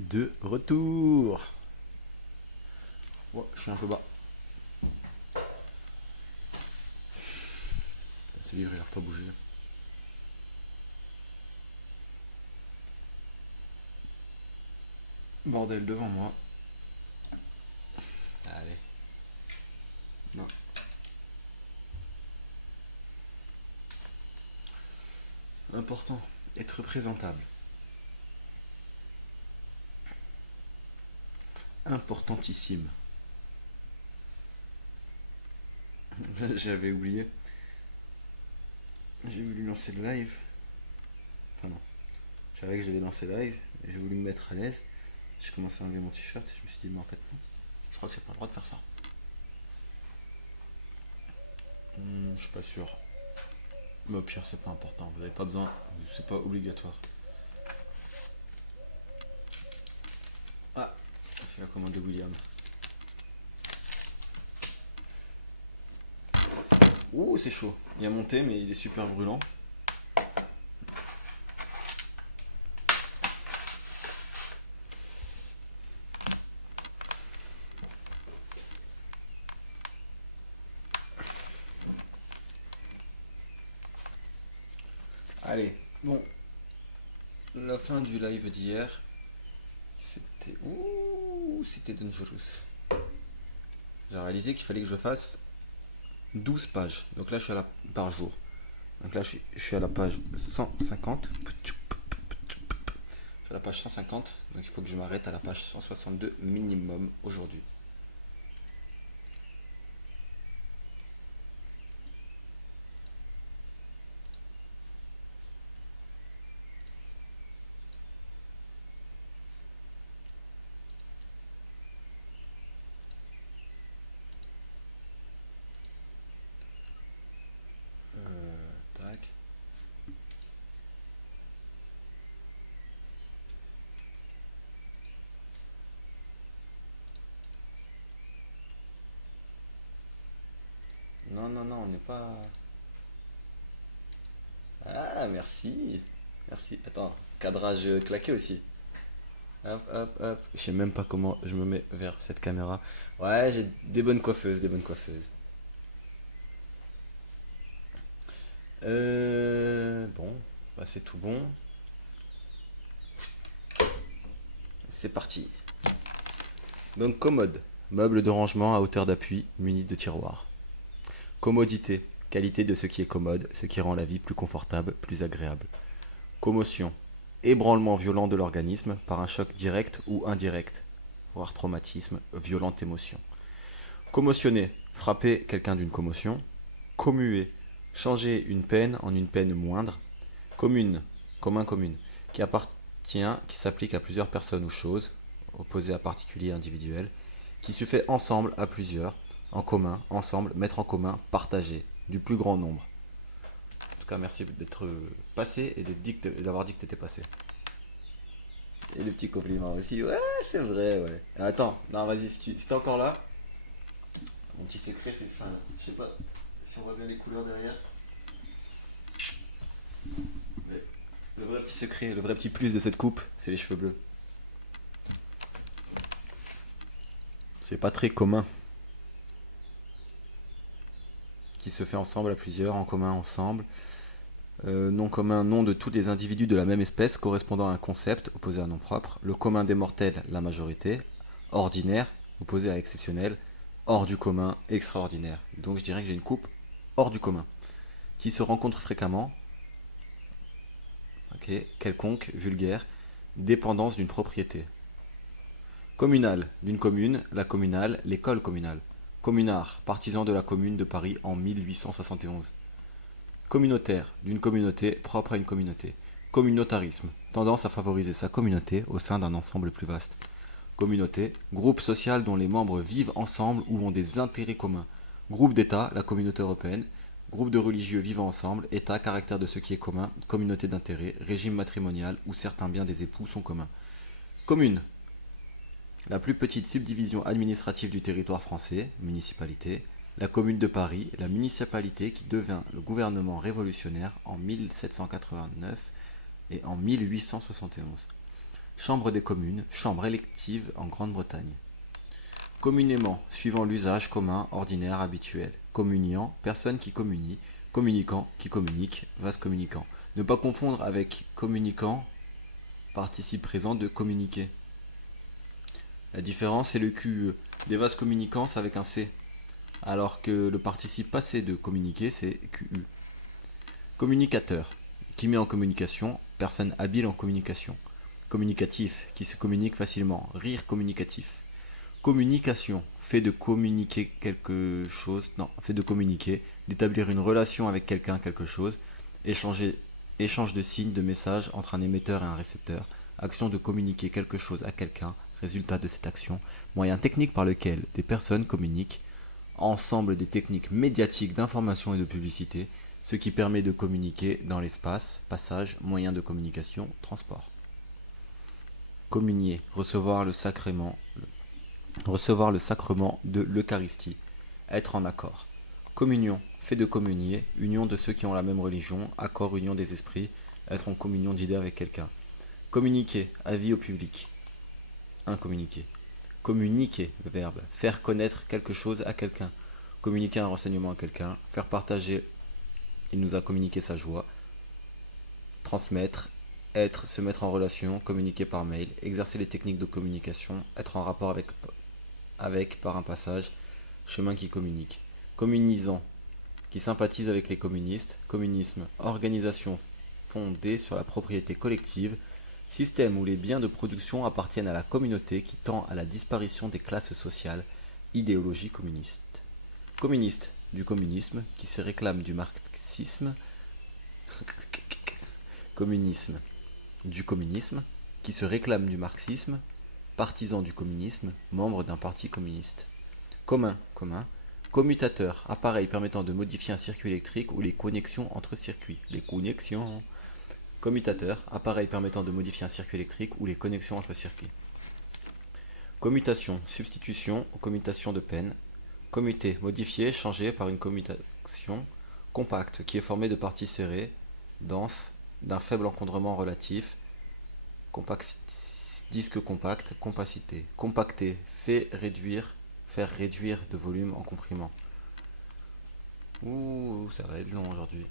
De retour. Oh, je suis un peu bas. Ce livre il a pas bougé. Bordel devant moi. Allez. Non. Important. Être présentable. Importantissime. J'avais oublié. J'ai voulu lancer le live. Enfin non. Je savais que j'allais lancer le live. J'ai voulu me mettre à l'aise. J'ai commencé à enlever mon t-shirt. Je me suis dit mais en fait non. Je crois que j'ai pas le droit de faire ça. Je suis pas sûr. Mais au pire c'est pas important. Vous n'avez pas besoin. C'est pas obligatoire. Ah, c'est la commande de William. Ouh, c'est chaud. Il a monté, mais il est super brûlant. Allez, bon. La fin du live d'hier, c'était... Ouh, c'était dangerous. J'ai réalisé qu'il fallait que je fasse 12 pages. Donc là, je suis à la... par jour. Donc là, je suis à la page 150. Je suis à la page 150. Donc il faut que je m'arrête à la page 162 minimum aujourd'hui. Tac. Non, non, non, on n'est pas... Ah, merci. Merci. Attends, cadrage claqué aussi. Hop, hop, hop. Je sais même pas comment je me mets vers cette caméra. Ouais, j'ai des bonnes coiffeuses, des bonnes coiffeuses. Bon, bah c'est tout bon. C'est parti. Donc commode, meuble de rangement à hauteur d'appui, muni de tiroirs. Commodité, qualité de ce qui est commode, ce qui rend la vie plus confortable, plus agréable. Commotion, ébranlement violent de l'organisme par un choc direct ou indirect, voire traumatisme, violente émotion. Commotionner, frapper quelqu'un d'une commotion. Commuer, changer une peine en une peine moindre. Commune, commun commune, qui appartient, qui s'applique à plusieurs personnes ou choses, opposé à particulier individuel, qui se fait ensemble à plusieurs, en commun, ensemble, mettre en commun, partager, du plus grand nombre. En tout cas, merci d'être passé et d'avoir dit que t'étais passé. Et le petit compliment aussi, ouais, c'est vrai, ouais. Attends, non, vas-y, si t'es encore là, mon petit secret, c'est ça. Je sais pas si on voit bien les couleurs derrière. Mais le vrai petit secret, le vrai petit plus de cette coupe, c'est les cheveux bleus. C'est pas très commun. Qui se fait ensemble à plusieurs, en commun ensemble. Nom commun, nom de tous les individus de la même espèce correspondant à un concept opposé à un nom propre. Le commun des mortels, la majorité. Ordinaire, opposé à exceptionnel. Hors du commun, extraordinaire. Donc je dirais que j'ai une coupe hors du commun. Qui se rencontre fréquemment. Ok, quelconque, vulgaire. Dépendance d'une propriété. Communal, d'une commune, la communale, l'école communale. Communard, partisan de la commune de Paris en 1871. Communautaire, d'une communauté propre à une communauté. Communautarisme, tendance à favoriser sa communauté au sein d'un ensemble plus vaste. Communauté, groupe social dont les membres vivent ensemble ou ont des intérêts communs. Groupe d'État, la communauté européenne. Groupe de religieux vivant ensemble, État, caractère de ce qui est commun, communauté d'intérêt, régime matrimonial où certains biens des époux sont communs. Commune, la plus petite subdivision administrative du territoire français, municipalité. La commune de Paris, la municipalité qui devint le gouvernement révolutionnaire en 1789 et en 1871. Chambre des communes, chambre élective en Grande-Bretagne. Communément, suivant l'usage commun, ordinaire, habituel. Communiant, personne qui communie. Communicant, qui communique, vase communicant. Ne pas confondre avec communicant, participe présent de communiquer. La différence, c'est le QE. Des vases communicants, c'est avec un C. Alors que le participe passé de communiquer, c'est QU. Communicateur, qui met en communication, personne habile en communication. Communicatif, qui se communique facilement. Rire communicatif. Communication, fait de communiquer quelque chose, non, fait de communiquer, d'établir une relation avec quelqu'un, quelque chose, échange de signes, de messages entre un émetteur et un récepteur, action de communiquer quelque chose à quelqu'un, résultat de cette action, moyen technique par lequel des personnes communiquent, ensemble des techniques médiatiques d'information et de publicité, ce qui permet de communiquer dans l'espace, passage, moyen de communication, transport. Communier, recevoir le sacrement de l'Eucharistie, être en accord. Communion, fait de communier, union de ceux qui ont la même religion, accord, union des esprits, être en communion d'idées avec quelqu'un. Communiquer, avis au public. Incommuniquer. Communiquer, le verbe, faire connaître quelque chose à quelqu'un. Communiquer un renseignement à quelqu'un, faire partager, il nous a communiqué sa joie. Transmettre, être, se mettre en relation, communiquer par mail, exercer les techniques de communication, être en rapport avec par un passage, chemin qui communique. Communisant, qui sympathise avec les communistes. Communisme, organisation fondée sur la propriété collective, système où les biens de production appartiennent à la communauté qui tend à la disparition des classes sociales. Idéologie communiste. Communiste, du communisme, qui se réclame du marxisme. Communisme, du communisme, qui se réclame du marxisme, partisan du communisme, membre d'un parti communiste. Commun, commutateur, appareil permettant de modifier un circuit électrique ou les connexions entre circuits. Les connexions. Commutateur, appareil permettant de modifier un circuit électrique ou les connexions entre circuits. Commutation, substitution ou commutation de peine. Commuter, modifier, changer par une commutation. Compact, qui est formé de parties serrées, denses, d'un faible encombrement relatif. Disque compact, compacité. Compacter, faire réduire de volume en comprimant. Ouh, ça va être long aujourd'hui.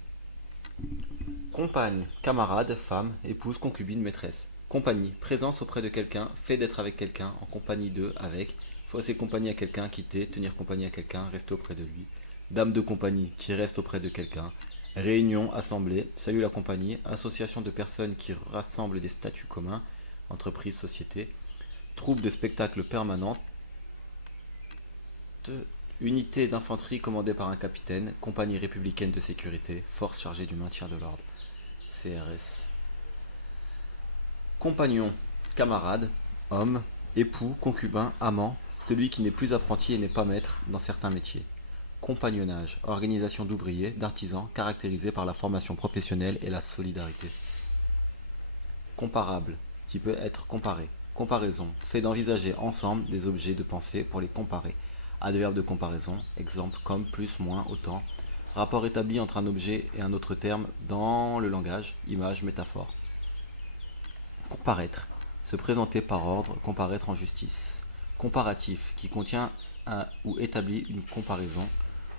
Compagne, camarade, femme, épouse, concubine, maîtresse. Compagnie, présence auprès de quelqu'un, fait d'être avec quelqu'un, en compagnie de, avec. Fausser compagnie à quelqu'un, quitter, tenir compagnie à quelqu'un, rester auprès de lui. Dame de compagnie, qui reste auprès de quelqu'un. Réunion, assemblée, salut la compagnie, association de personnes qui rassemblent des statuts communs, entreprise, société. Troupe de spectacle permanente. Unité d'infanterie commandée par un capitaine, compagnie républicaine de sécurité, force chargée du maintien de l'ordre. CRS. Compagnon, camarade, homme, époux, concubin, amant, celui qui n'est plus apprenti et n'est pas maître dans certains métiers. Compagnonnage, organisation d'ouvriers, d'artisans, caractérisée par la formation professionnelle et la solidarité. Comparable, qui peut être comparé. Comparaison, fait d'envisager ensemble des objets de pensée pour les comparer. Adverbe de comparaison, exemple comme, plus, moins, autant. Rapport établi entre un objet et un autre terme dans le langage, image, métaphore. Comparaître, se présenter par ordre, comparaître en justice. Comparatif, qui contient ou établit une comparaison,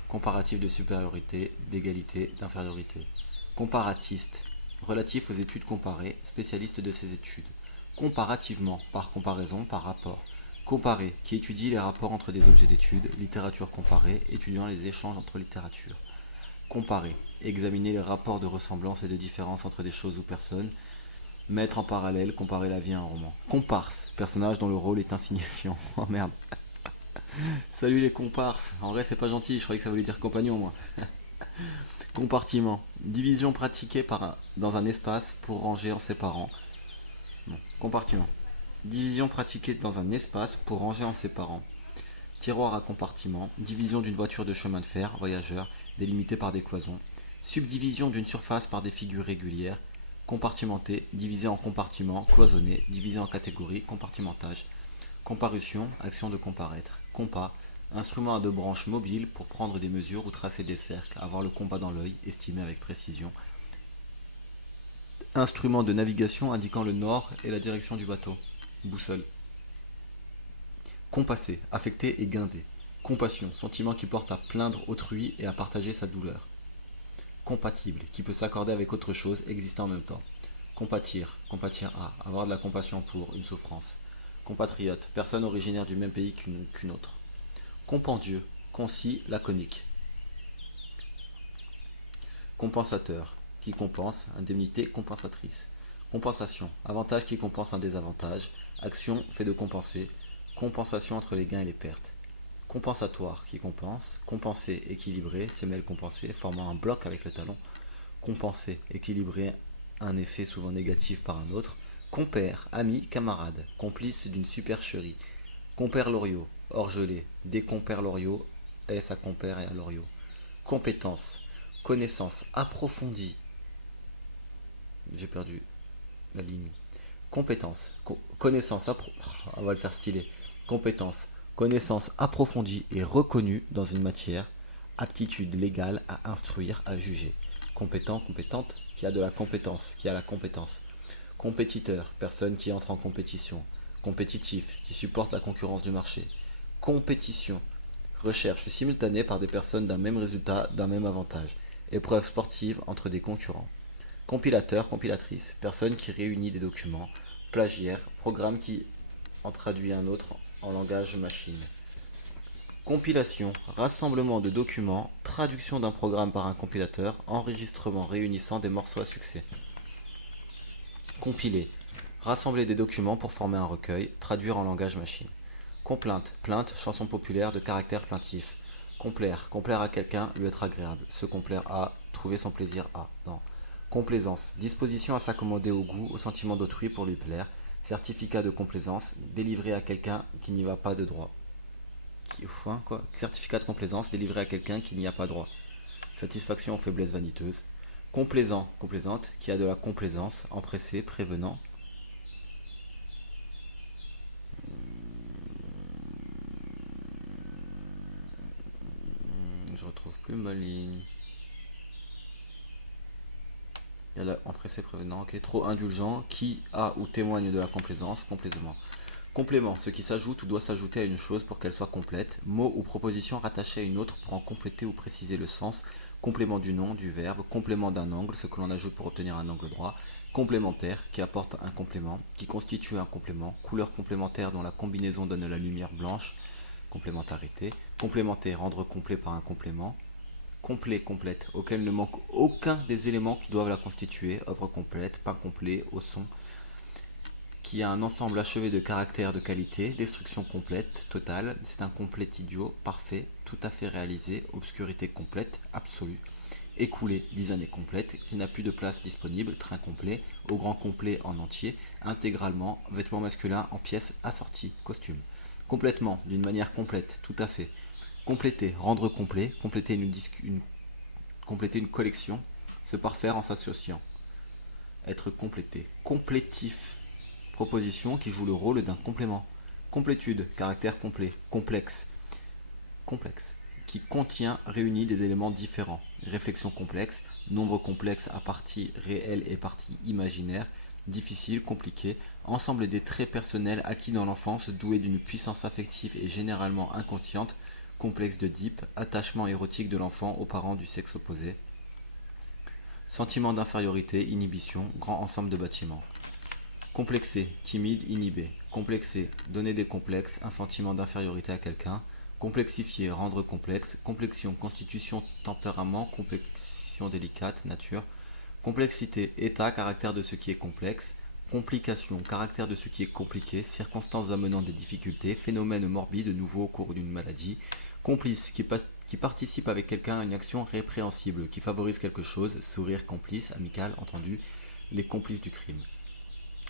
comparatif de supériorité, d'égalité, d'infériorité. Comparatiste, relatif aux études comparées, spécialiste de ces études. Comparativement, par comparaison, par rapport. Comparer, qui étudie les rapports entre des objets d'étude, littérature comparée, étudiant les échanges entre littératures. Comparer, examiner les rapports de ressemblance et de différence entre des choses ou personnes, mettre en parallèle, comparer la vie à un roman. Comparse, personnage dont le rôle est insignifiant. Oh merde. Salut les comparses. En vrai c'est pas gentil, je croyais que ça voulait dire compagnon moi. Compartiment, division pratiquée dans un espace pour ranger en séparant. Non. Compartiment. Division pratiquée dans un espace pour ranger en séparant. Tiroir à compartiment, division d'une voiture de chemin de fer, voyageur, délimitée par des cloisons. Subdivision d'une surface par des figures régulières. Compartimenté, divisé en compartiments, cloisonné, divisé en catégories, compartimentage. Comparution, action de comparaître. Compas, instrument à deux branches mobiles pour prendre des mesures ou tracer des cercles, avoir le compas dans l'œil, estimer avec précision. Instrument de navigation indiquant le nord et la direction du bateau. Boussole. Compasser, affecter et guinder. Compassion, sentiment qui porte à plaindre autrui et à partager sa douleur. Compatible, qui peut s'accorder avec autre chose existant en même temps. Compatir, compatir à, avoir de la compassion pour, une souffrance. Compatriote, personne originaire du même pays qu'une autre. Compendieux, concis, laconique. Compensateur, qui compense, indemnité compensatrice. Compensation, avantage qui compense un désavantage. Action, fait de compenser. Compensation entre les gains et les pertes. Compensatoire, qui compense. Compenser, équilibré, semelle compensée, formant un bloc avec le talon. Compenser, équilibrer un effet souvent négatif par un autre. Compère, ami, camarade, complice d'une supercherie. Compère Loriot, orgelé, des compères Loriot, est à compère et à Loriot. Compétence, connaissance approfondie. J'ai perdu la ligne. Compétence, connaissance, on va le faire stylé. Compétence, connaissance approfondie et reconnue dans une matière. Aptitude légale à instruire, à juger. Compétent, compétente, qui a de la compétence, qui a la compétence. Compétiteur, personne qui entre en compétition. Compétitif, qui supporte la concurrence du marché. Compétition, recherche simultanée par des personnes d'un même résultat, d'un même avantage. Épreuve sportive entre des concurrents. Compilateur, compilatrice, personne qui réunit des documents. Plagiaire, programme qui en traduit un autre en langage machine. Compilation, rassemblement de documents, traduction d'un programme par un compilateur, enregistrement réunissant des morceaux à succès. Compiler, rassembler des documents pour former un recueil, traduire en langage machine. Complainte, plainte, chanson populaire de caractère plaintif. Complaire, complaire à quelqu'un, lui être agréable. Se complaire à, trouver son plaisir à. Dans. Complaisance, disposition à s'accommoder au goût, au sentiment d'autrui pour lui plaire. Certificat de complaisance, délivré à quelqu'un qui n'y va pas de droit. Certificat de complaisance, délivré à quelqu'un qui n'y a pas droit. Satisfaction ou faiblesse vaniteuse. Complaisant, complaisante, qui a de la complaisance, empressé, prévenant. Je retrouve plus ma ligne. Il y a là, empressé, prévenant, ok. Trop indulgent, qui a ou témoigne de la complaisance, complaisamment. Complément, ce qui s'ajoute ou doit s'ajouter à une chose pour qu'elle soit complète. Mot ou proposition rattachée à une autre pour en compléter ou préciser le sens. Complément du nom, du verbe. Complément d'un angle, ce que l'on ajoute pour obtenir un angle droit. Complémentaire, qui apporte un complément, qui constitue un complément. Couleur complémentaire dont la combinaison donne la lumière blanche. Complémentarité. Complémentaire, rendre complet par un complément. Complet, complète, auquel ne manque aucun des éléments qui doivent la constituer. Œuvre complète, pain complet, au son. Qui a un ensemble achevé de caractères de qualité, destruction complète, totale, c'est un complet idiot, parfait, tout à fait réalisé, obscurité complète, absolue, écoulé, 10 années complètes, qui n'a plus de place disponible, train complet, au grand complet en entier, intégralement, vêtements masculins en pièces assorties, costume. Complètement, d'une manière complète, tout à fait. Compléter, rendre complet, compléter une collection, se parfaire en s'associant. Être complété. Complétif, proposition qui joue le rôle d'un complément. Complétude, caractère complet. Complexe, complexe, qui contient, réunit des éléments différents. Réflexion complexe, nombre complexe à partie réelle et partie imaginaire. Difficile, compliqué, ensemble des traits personnels acquis dans l'enfance, doués d'une puissance affective et généralement inconsciente. Complexe d'Oedipe, attachement érotique de l'enfant aux parents du sexe opposé. Sentiment d'infériorité, inhibition, grand ensemble de bâtiments. Complexé, timide, inhibé. Complexé, donner des complexes, un sentiment d'infériorité à quelqu'un. Complexifier, rendre complexe. Complexion, constitution, tempérament. Complexion délicate, nature. Complexité, état, caractère de ce qui est complexe. Complication, caractère de ce qui est compliqué. Circonstances amenant des difficultés. Phénomène morbide, nouveau au cours d'une maladie. Complice, qui participe avec quelqu'un à une action répréhensible, qui favorise quelque chose. Sourire complice, amical, entendu. Les complices du crime.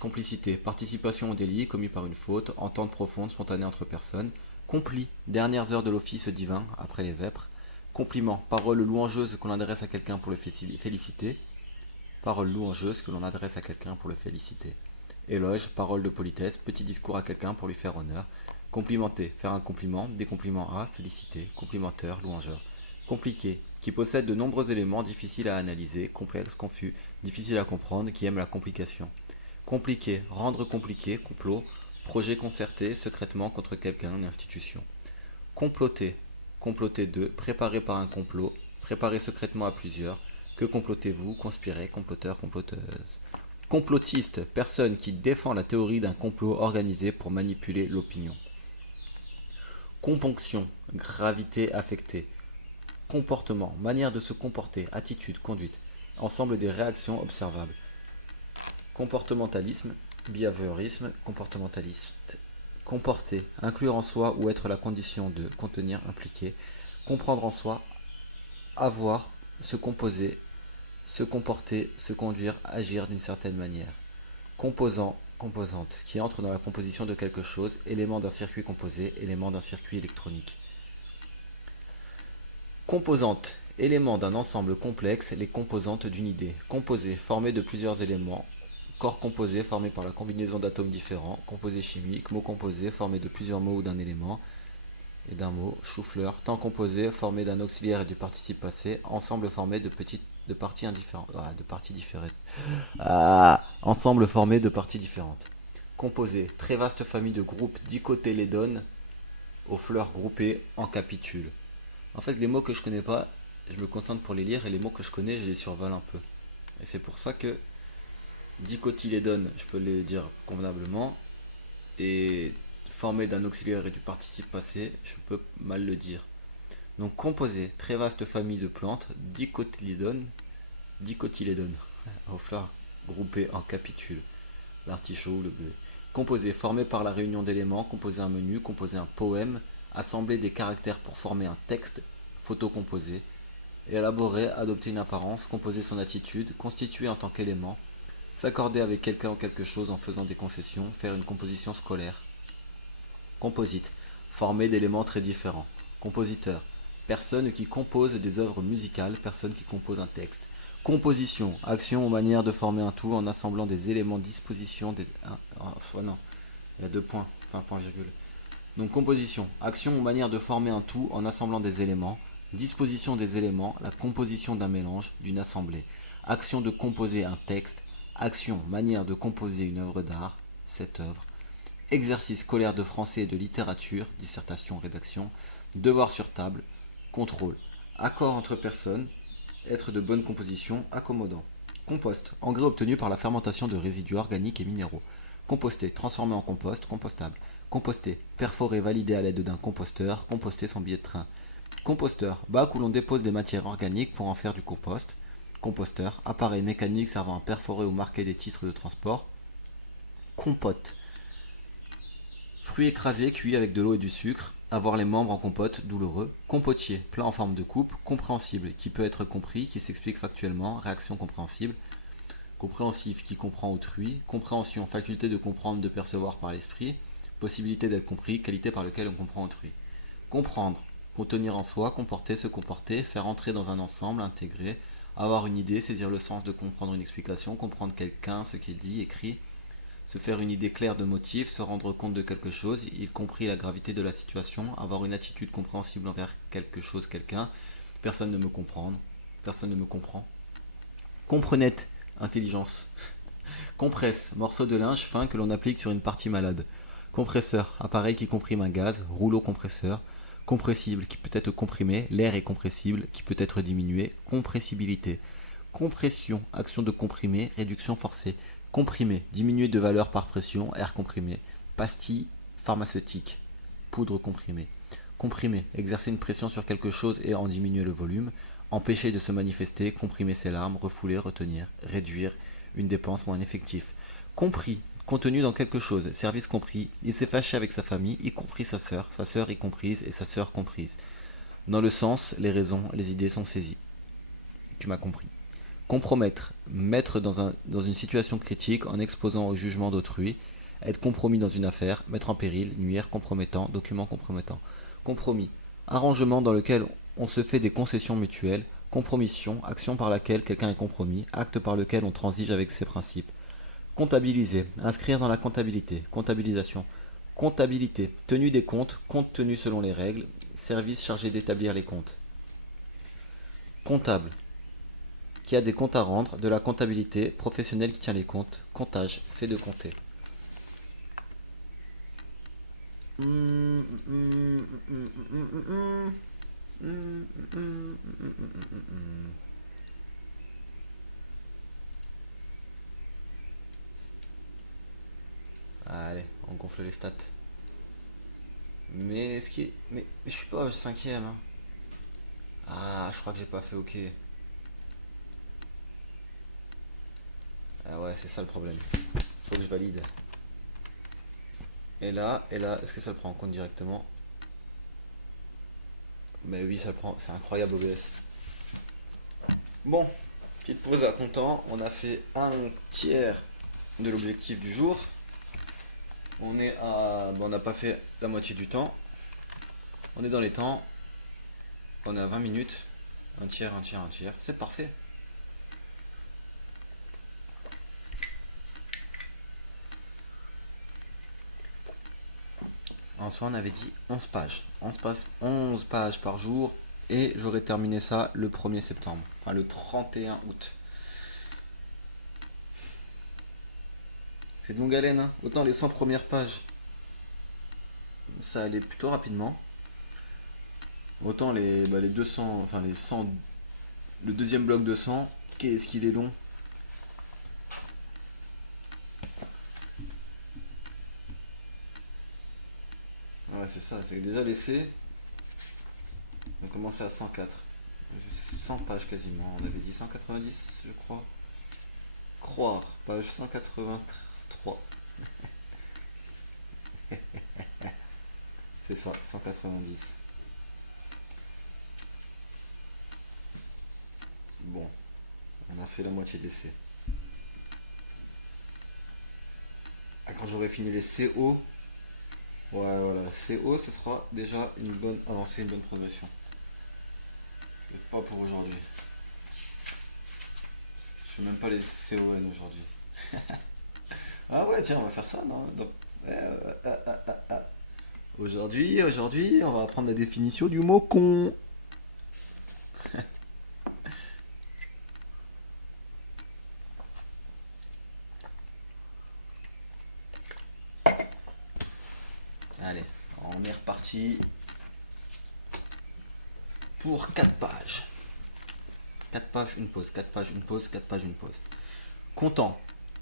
Complicité, participation au délit commis par une faute, entente profonde, spontanée entre personnes. Compli, dernières heures de l'office divin, après les vêpres. Compliment, parole louangeuse que l'on adresse à quelqu'un pour le féliciter. Parole louangeuse que l'on adresse à quelqu'un pour le féliciter. Éloge, parole de politesse, petit discours à quelqu'un pour lui faire honneur. Complimenter, faire un compliment, des compliments à, féliciter, complimenteur, louangeur. Compliqué, qui possède de nombreux éléments difficiles à analyser, complexes, confus, difficiles à comprendre, qui aiment la complication. Compliqué, rendre compliqué, complot, projet concerté, secrètement contre quelqu'un, une institution. Comploter, comploter deux, préparé par un complot, préparé secrètement à plusieurs. Que complotez-vous, conspirez, comploteur, comploteuse. Complotiste, personne qui défend la théorie d'un complot organisé pour manipuler l'opinion. Componction, gravité affectée. Comportement, manière de se comporter, attitude, conduite, ensemble des réactions observables. Comportementalisme, behaviorisme, comportementaliste. Comporter, inclure en soi ou être la condition de, contenir, impliquer. Comprendre en soi, avoir, se composer, se comporter, se conduire, agir d'une certaine manière. Composant, composante, qui entre dans la composition de quelque chose, élément d'un circuit composé, élément d'un circuit électronique. Composante, élément d'un ensemble complexe, les composantes d'une idée. Composé, formé de plusieurs éléments. Corps composé, formé par la combinaison d'atomes différents. Composé chimique, mot composé, formé de plusieurs mots ou d'un élément et d'un mot. Chou-fleur, temps composé, formé d'un auxiliaire et du participe passé. Ensemble formé de parties indifférentes. De parties différentes. Ensemble formé de parties différentes. Composé, très vaste famille de groupes dicotylédones aux fleurs groupées en capitules. En fait, les mots que je connais pas, je me concentre pour les lire, et les mots que je connais, je les survole un peu. Et c'est pour ça que dicotylédone, je peux les dire convenablement, et formé d'un auxiliaire et du participe passé, je peux mal le dire. Donc composé, très vaste famille de plantes, dicotylédone, aux fleurs groupées en capitules, l'artichaut ou le bleuet. Composé, formé par la réunion d'éléments, composer un menu, composer un poème, assembler des caractères pour former un texte, photocomposer, élaborer, adopter une apparence, composer son attitude, constituer en tant qu'élément, s'accorder avec quelqu'un ou quelque chose en faisant des concessions, faire une composition scolaire. Composite, formé d'éléments très différents. Compositeur, personne qui compose des œuvres musicales, personne qui compose un texte. Composition, action ou manière de former un tout en assemblant des éléments, disposition des... non, il y a deux points, enfin point virgule. Donc composition, action ou manière de former un tout en assemblant des éléments, disposition des éléments, la composition d'un mélange, d'une assemblée, action de composer un texte, action, manière de composer une œuvre d'art, cette œuvre, exercice scolaire de français et de littérature, dissertation, rédaction, devoir sur table, contrôle, accord entre personnes, être de bonne composition, accommodant. Compost, engrais obtenu par la fermentation de résidus organiques et minéraux. Composter, transformé en compost, compostable. Composter, perforer, validé à l'aide d'un composteur, composter son billet de train. Composteur, bac où l'on dépose des matières organiques pour en faire du compost. Composteur, appareil mécanique servant à perforer ou marquer des titres de transport. Compote, fruits écrasés cuits avec de l'eau et du sucre, avoir les membres en compote, douloureux. Compotier, plat en forme de coupe, compréhensible, qui peut être compris, qui s'explique factuellement, réaction compréhensible. Compréhensif, qui comprend autrui. Compréhension, faculté de comprendre, de percevoir par l'esprit. Possibilité d'être compris, qualité par laquelle on comprend autrui. Comprendre, contenir en soi, comporter, se comporter, faire entrer dans un ensemble, intégrer, avoir une idée, saisir le sens de comprendre une explication, comprendre quelqu'un, ce qu'il dit, écrit, se faire une idée claire de motif, se rendre compte de quelque chose, y compris la gravité de la situation, avoir une attitude compréhensible envers quelque chose, quelqu'un, personne ne me comprend, personne ne me comprend. Comprenette, intelligence. Compresse, morceau de linge fin que l'on applique sur une partie malade. Compresseur, appareil qui comprime un gaz, rouleau compresseur. Compressible, qui peut être comprimé, l'air est compressible, qui peut être diminué. Compressibilité. Compression, action de comprimer, réduction forcée. Comprimé, diminuer de valeur par pression, air comprimé. Pastille, pharmaceutique, poudre comprimée. Comprimer, exercer une pression sur quelque chose et en diminuer le volume. Empêcher de se manifester, comprimer ses larmes, refouler, retenir, réduire une dépense ou un effectif. Compris, contenu dans quelque chose, service compris, il s'est fâché avec sa famille, y compris sa sœur y comprise et sa sœur comprise. Dans le sens, les raisons, les idées sont saisies. Tu m'as compris. Compromettre, mettre dans une situation critique en exposant au jugement d'autrui, être compromis dans une affaire, mettre en péril, nuire, compromettant, document compromettant. Compromis, arrangement dans lequel on se fait des concessions mutuelles, compromission, action par laquelle quelqu'un est compromis, acte par lequel on transige avec ses principes. Comptabiliser, inscrire dans la comptabilité, comptabilisation. Comptabilité, tenue des comptes, compte tenu selon les règles, service chargé d'établir les comptes. Comptable, qui a des comptes à rendre, de la comptabilité, professionnel qui tient les comptes, comptage, fait de compter. Allez, on gonfle les stats. Mais ce qui est. Mais je suis pas au cinquième. Hein. Ah, je crois que j'ai pas fait OK. Ah ouais, c'est ça le problème. Faut que je valide. Et là, est-ce que ça le prend en compte directement? Mais oui, ça le prend. C'est incroyable OBS. Bon, petite pause à content. On a fait un tiers de l'objectif du jour. On est à. Bon, on n'a pas fait la moitié du temps. On est dans les temps. On est à 20 minutes. Un tiers, un tiers, un tiers. C'est parfait. En soi, on avait dit 11 pages. 11 pages par jour. Et j'aurais terminé ça le 1er septembre. Enfin, le 31 août. C'est de longue haleine, hein. Autant les 100 premières pages, ça allait plutôt rapidement. Autant les 200, enfin les 100, le deuxième bloc de 100, qu'est-ce qu'il est long. Ouais, c'est ça, c'est que déjà l'essai, on commençait à 104. 100 pages quasiment, on avait dit 190, je crois. Croire, page 183. C'est ça, 190. Bon, on a fait la moitié d'essai. Ah, quand j'aurai fini les CO, ouais, voilà, CO, ce sera déjà une bonne avancée, une bonne progression. Mais pas pour aujourd'hui. Je fais même pas les CON aujourd'hui. Ah ouais, tiens, on va faire ça, non? Aujourd'hui, on va apprendre la définition du mot con. Allez, on est reparti pour 4 pages. 4 pages, une pause, 4 pages, une pause, 4 pages, une pause. Comptant,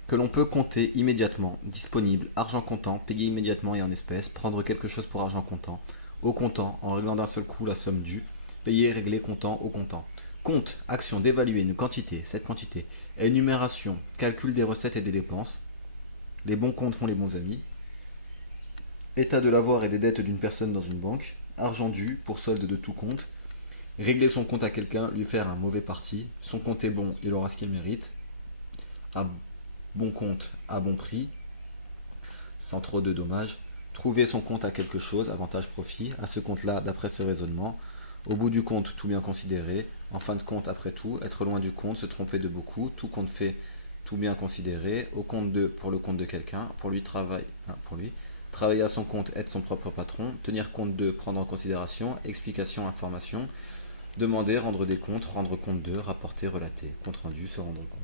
que l'on peut compter immédiatement, disponible, argent comptant, payer immédiatement et en espèces, prendre quelque chose pour argent comptant, au comptant, en réglant d'un seul coup la somme due, payer, régler, comptant, au comptant. Compte, action d'évaluer une quantité, cette quantité. Énumération, calcul des recettes et des dépenses. Les bons comptes font les bons amis. État de l'avoir et des dettes d'une personne dans une banque. Argent dû, pour solde de tout compte. Régler son compte à quelqu'un, lui faire un mauvais parti. Son compte est bon, il aura ce qu'il mérite. À bon compte, à bon prix, sans trop de dommages. Trouver son compte à quelque chose, avantage-profit, à ce compte-là d'après ce raisonnement. Au bout du compte, tout bien considéré. En fin de compte, après tout, être loin du compte, se tromper de beaucoup. Tout compte fait, tout bien considéré. Au compte de, pour le compte de quelqu'un, pour lui, travailler à son compte, être son propre patron. Tenir compte de, prendre en considération. Explication, information. Demander, rendre des comptes, rendre compte de, rapporter, relater. Compte rendu, se rendre compte.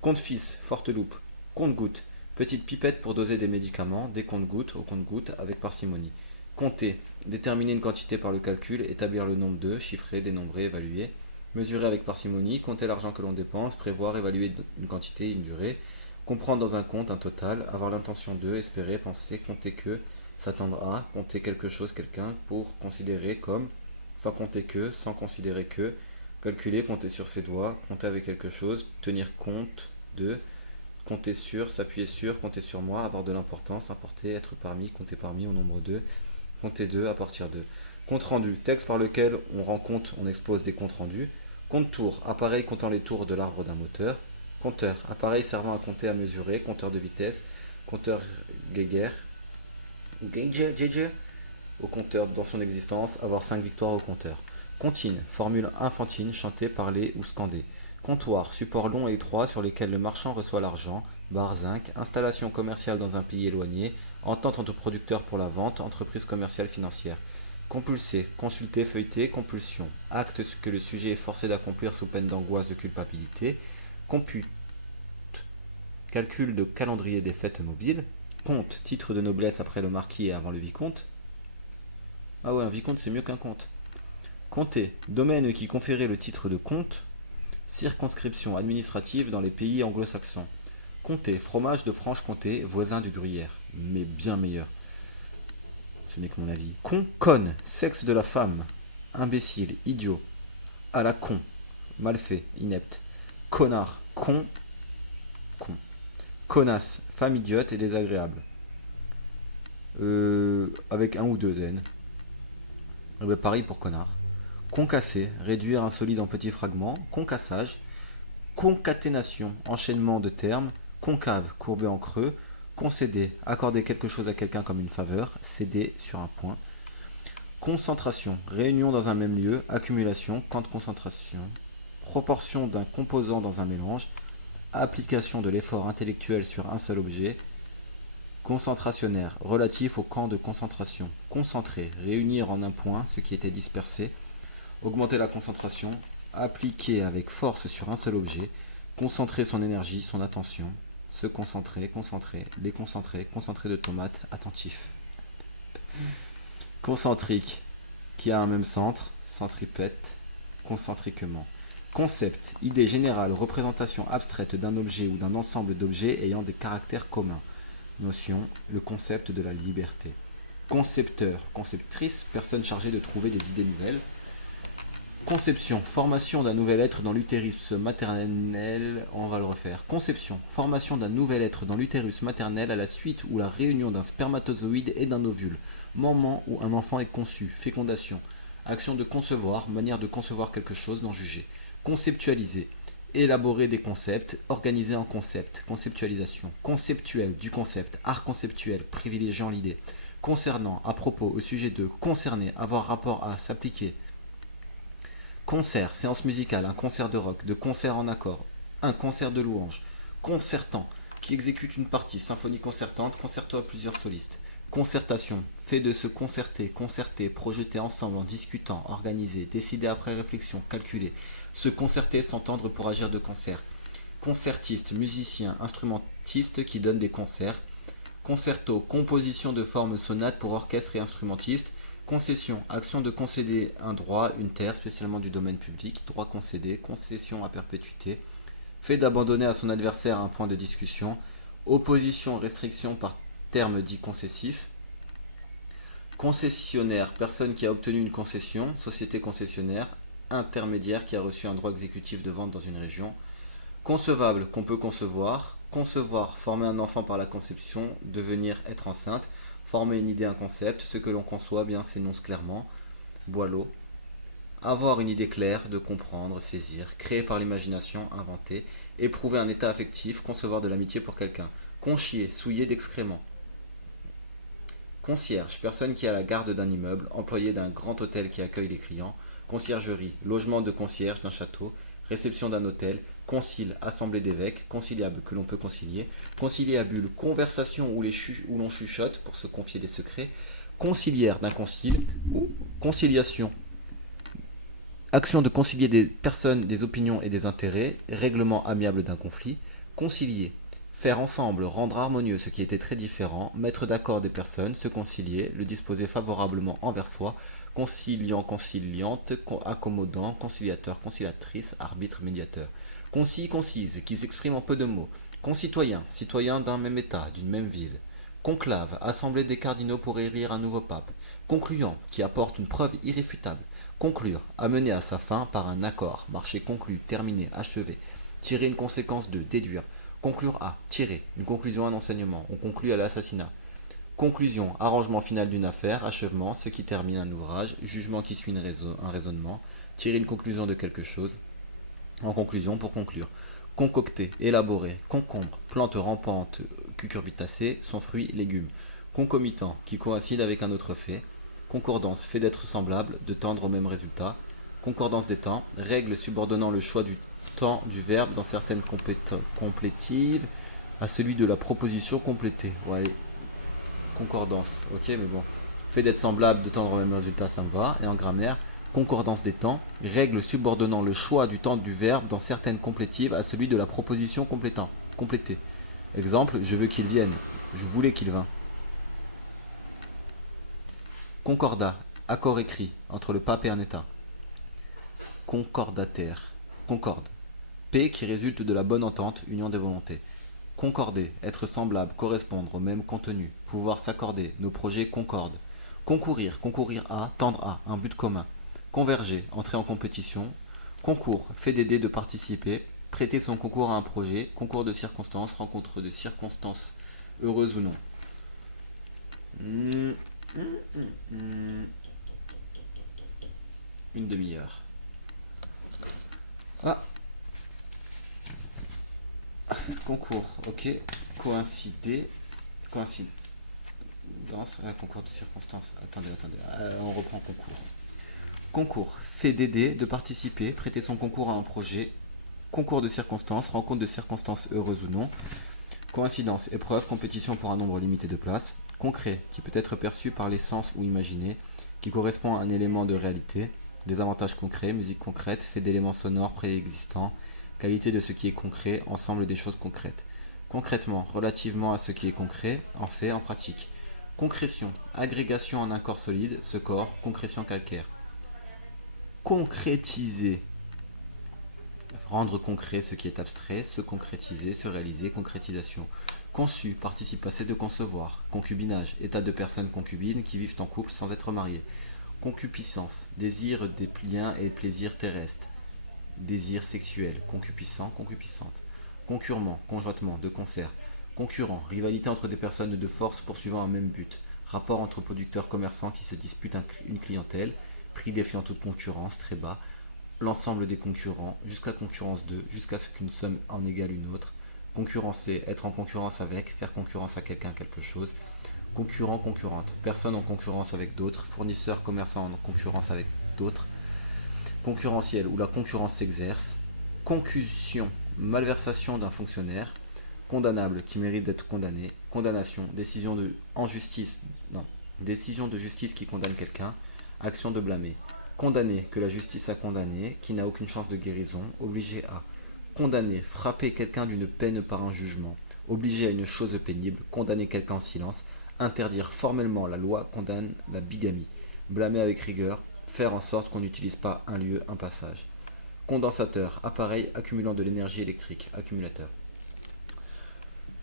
Compte fils, forte loupe. Compte goutte. Petite pipette pour doser des médicaments, des comptes-gouttes au compte-gouttes avec parcimonie. Compter. Déterminer une quantité par le calcul, établir le nombre de, chiffrer, dénombrer, évaluer. Mesurer avec parcimonie, compter l'argent que l'on dépense, prévoir, évaluer une quantité, une durée. Comprendre dans un compte un total, avoir l'intention de, espérer, penser, compter que, s'attendre à, compter quelque chose, quelqu'un, pour considérer comme, sans compter que, sans considérer que, calculer, compter sur ses doigts, compter avec quelque chose, tenir compte de, compter sur, s'appuyer sur, compter sur moi, avoir de l'importance, importer, être parmi au nombre de, compter de, à partir de. Compte rendu, texte par lequel on rend compte, on expose des comptes rendus. Compte tour, appareil comptant les tours de l'arbre d'un moteur. Compteur, appareil servant à compter, à mesurer, compteur de vitesse, compteur Geiger, Geiger, au compteur dans son existence, avoir 5 victoires au compteur. Comptine, formule infantine, chantée, parlée ou scandée. Comptoir, support long et étroit sur lesquels le marchand reçoit l'argent. Bar zinc, installation commerciale dans un pays éloigné. Entente entre producteurs pour la vente, entreprise commerciale financière. Compulser, consulter, feuilleter, compulsion. Acte ce que le sujet est forcé d'accomplir sous peine d'angoisse, de culpabilité. Compute, calcul de calendrier des fêtes mobiles. Comte, titre de noblesse après le marquis et avant le vicomte. Ah ouais, un vicomte c'est mieux qu'un comte. Comté, domaine qui conférait le titre de comte. Circonscription administrative dans les pays anglo-saxons. Comté, fromage de Franche-Comté, voisin du Gruyère, mais bien meilleur. Ce n'est que mon avis. Conne, sexe de la femme. Imbécile, idiot. À la con, mal fait, inepte. Connard, con. Connasse, femme idiote et désagréable. Avec un ou deux N. Pareil pour connard. Concasser, réduire un solide en petits fragments. Concassage. Concaténation, enchaînement de termes. Concave, courbé en creux. Concéder, accorder quelque chose à quelqu'un comme une faveur. Céder sur un point. Concentration, réunion dans un même lieu. Accumulation, camp de concentration. Proportion d'un composant dans un mélange. Application de l'effort intellectuel sur un seul objet. Concentrationnaire, relatif au camp de concentration. Concentrer, réunir en un point ce qui était dispersé. Augmenter la concentration. Appliquer avec force sur un seul objet. Concentrer son énergie, son attention. Se concentrer, les concentrer de tomates, attentif. Concentrique, qui a un même centre, centripète, concentriquement. Concept, idée générale, représentation abstraite d'un objet ou d'un ensemble d'objets ayant des caractères communs. Notion, le concept de la liberté. Concepteur, conceptrice, personne chargée de trouver des idées nouvelles. Conception, formation d'un nouvel être dans l'utérus maternel, on va le refaire. Conception, formation d'un nouvel être dans l'utérus maternel à la suite ou la réunion d'un spermatozoïde et d'un ovule. Moment où un enfant est conçu. Fécondation, action de concevoir, manière de concevoir quelque chose, d'en juger. Conceptualiser, élaborer des concepts, organiser en concept, conceptualisation. Conceptuel, du concept, art conceptuel, privilégiant l'idée. Concernant, à propos, au sujet de, concerner, avoir rapport à, s'appliquer. Concert, séance musicale, un concert de rock, de concert en accord, un concert de louanges. Concertant, qui exécute une partie, symphonie concertante, concerto à plusieurs solistes. Concertation, fait de se concerter, concerter, projeter ensemble en discutant, organiser, décider après réflexion, calculer. Se concerter, s'entendre pour agir de concert. Concertiste, musicien, instrumentiste qui donne des concerts. Concerto, composition de formes sonates pour orchestre et instrumentiste. Concession, action de concéder un droit, une terre, spécialement du domaine public, droit concédé, concession à perpétuité, fait d'abandonner à son adversaire un point de discussion, opposition, restriction par terme dit concessif, concessionnaire, personne qui a obtenu une concession, société concessionnaire, intermédiaire qui a reçu un droit exécutif de vente dans une région, concevable, qu'on peut concevoir, concevoir, former un enfant par la conception, devenir être enceinte, former une idée, un concept, ce que l'on conçoit bien s'énonce clairement. Boileau. Avoir une idée claire, de comprendre, saisir, créer par l'imagination, inventer, éprouver un état affectif, concevoir de l'amitié pour quelqu'un. Conchier, souiller d'excréments. Concierge, personne qui a la garde d'un immeuble, employé d'un grand hôtel qui accueille les clients. Conciergerie, logement de concierge d'un château, réception d'un hôtel. Concile, assemblée d'évêques, conciliable que l'on peut concilier, conciliabule, conversation où l'on chuchote pour se confier des secrets, conciliaire d'un concile, ou conciliation, action de concilier des personnes, des opinions et des intérêts, règlement amiable d'un conflit, concilier, faire ensemble, rendre harmonieux ce qui était très différent, mettre d'accord des personnes, se concilier, le disposer favorablement envers soi, conciliant, conciliante, accommodant, conciliateur, conciliatrice, arbitre, médiateur. Concis, concise, qui s'exprime en peu de mots. Concitoyen, citoyen d'un même État, d'une même ville. Conclave, assemblée des cardinaux pour élire un nouveau pape. Concluant, qui apporte une preuve irréfutable. Conclure, amener à sa fin par un accord. Marché conclu, terminé, achevé. Tirer une conséquence de, déduire. Conclure à, tirer, une conclusion, un enseignement. On conclut à l'assassinat. Conclusion, arrangement final d'une affaire, achèvement, ce qui termine un ouvrage, jugement qui suit un raisonnement, tirer une conclusion de quelque chose. En conclusion, pour conclure, concocter, élaborer, concombre, plante rampante, cucurbitacée, son fruit, légume. Concomitant, qui coïncide avec un autre fait. Concordance, fait d'être semblable, de tendre au même résultat. Concordance des temps, règle subordonnant le choix du temps du verbe dans certaines complétives à celui de la proposition complétée. Ouais, concordance, ok, mais bon. Fait d'être semblable, de tendre au même résultat, ça me va. Et en grammaire, concordance des temps, règle subordonnant le choix du temps du verbe dans certaines complétives à celui de la proposition complétée. Exemple, je veux qu'il vienne. Je voulais qu'il vînt. Concordat, accord écrit entre le pape et un État. Concordataire, concorde. P qui résulte de la bonne entente, union des volontés. Concorder, être semblable, correspondre au même contenu, pouvoir s'accorder, nos projets concordent. Concourir, concourir à, tendre à, un but commun. Converger, entrer en compétition. Concours, fait d'aider, de participer. Prêter son concours à un projet, concours de circonstances, rencontre de circonstances, heureuses ou non. Une demi-heure. Ah, concours, ok. Coïncider, coïncidence, concours de circonstances. Attendez. On reprend concours. Concours, fait d'aider, de participer, prêter son concours à un projet. Concours de circonstances, rencontre de circonstances heureuses ou non. Coïncidence, épreuve, compétition pour un nombre limité de places. Concret, qui peut être perçu par les sens ou imaginé, qui correspond à un élément de réalité. Des avantages concrets, musique concrète, fait d'éléments sonores préexistants, qualité de ce qui est concret, ensemble des choses concrètes. Concrètement, relativement à ce qui est concret, en fait, en pratique. Concrétion, agrégation en un corps solide, ce corps, concrétion calcaire. Concrétiser, rendre concret ce qui est abstrait, se concrétiser, se réaliser, concrétisation. Conçu, participe passé de concevoir. Concubinage, état de personnes concubines qui vivent en couple sans être mariées. Concupiscence, désir des liens et plaisirs terrestres. Désir sexuel, concupiscent, concupiscente. Concurrement, conjointement, de concert. Concurrent, rivalité entre des personnes de force poursuivant un même but. Rapport entre producteurs commerçants qui se disputent une clientèle. Prix défiant toute concurrence, très bas. L'ensemble des concurrents, jusqu'à concurrence 2, jusqu'à ce qu'une somme en égale une autre. Concurrencer, être en concurrence avec, faire concurrence à quelqu'un, quelque chose. Concurrent, concurrente, personne en concurrence avec d'autres, fournisseur, commerçant en concurrence avec d'autres. Concurrentiel, où la concurrence s'exerce. Concussion, malversation d'un fonctionnaire. Condamnable, qui mérite d'être condamné. Condamnation, décision de justice qui condamne quelqu'un. Action de blâmer. Condamné, que la justice a condamné, qui n'a aucune chance de guérison. Obligé à. Condamner, frapper quelqu'un d'une peine par un jugement. Obliger à une chose pénible. Condamner quelqu'un en silence. Interdire formellement, la loi condamne la bigamie. Blâmer avec rigueur. Faire en sorte qu'on n'utilise pas un lieu, un passage. Condensateur, appareil accumulant de l'énergie électrique. Accumulateur.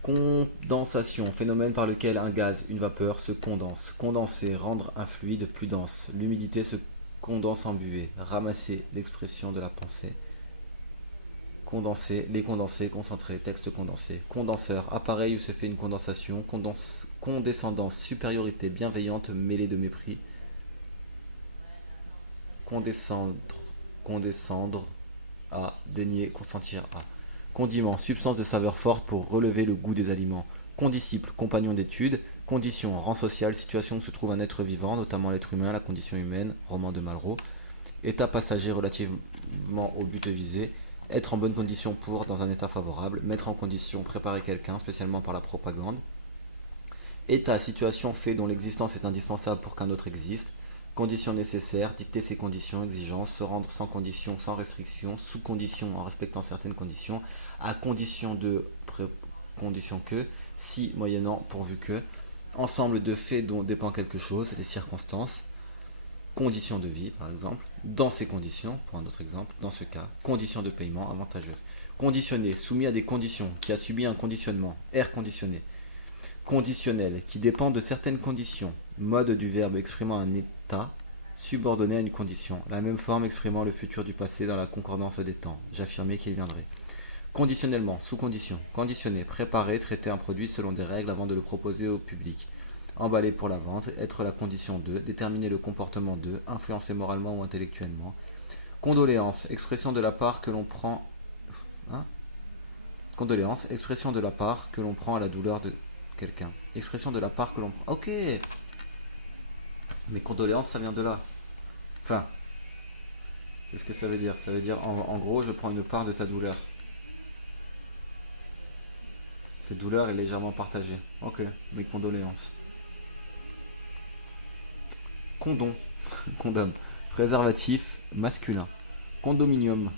Condensation, phénomène par lequel un gaz, une vapeur se condense. Condenser, rendre un fluide plus dense. L'humidité se condense en buée. Ramasser, l'expression de la pensée. Condenser, les condensés, concentrer, texte condensé. Condenseur, appareil où se fait une condensation. Condescendance, supériorité bienveillante mêlée de mépris. Condescendre à, dénier, consentir à. Condiment, substance de saveur forte pour relever le goût des aliments. Condisciple, compagnon d'études. Condition, rang social, situation où se trouve un être vivant, notamment l'être humain, la condition humaine, roman de Malraux. État passager relativement au but visé. Être en bonne condition pour, dans un état favorable. Mettre en condition, préparer quelqu'un, spécialement par la propagande. État, situation, fait dont l'existence est indispensable pour qu'un autre existe. Conditions nécessaires, dicter ses conditions, exigences, se rendre sans condition, sans restriction, sous condition en respectant certaines conditions, à condition de, condition que, si, moyennant, pourvu que, ensemble de faits dont dépend quelque chose, les circonstances, conditions de vie par exemple, dans ces conditions, pour un autre exemple, dans ce cas, conditions de paiement avantageuses. Conditionné, soumis à des conditions, qui a subi un conditionnement, air conditionné. Conditionnel, qui dépend de certaines conditions, mode du verbe exprimant un état subordonné à une condition, la même forme exprimant le futur du passé dans la concordance des temps, j'affirmais qu'il viendrait. Conditionnellement, sous condition, conditionner, préparer, traiter un produit selon des règles avant de le proposer au public. Emballer pour la vente, être la condition de, déterminer le comportement de, influencer moralement ou intellectuellement. Condoléance, expression de la part que l'on prend. Condoléance, expression de la part que l'on prend à la douleur de quelqu'un. Expression de la part que l'on prend. Ok. Mais condoléances, ça vient de là. Enfin, qu'est-ce que ça veut dire? Ça veut dire, en gros, je prends une part de ta douleur. Cette douleur est légèrement partagée. Ok, mes condoléances. Condom, condom, préservatif masculin. Condominium,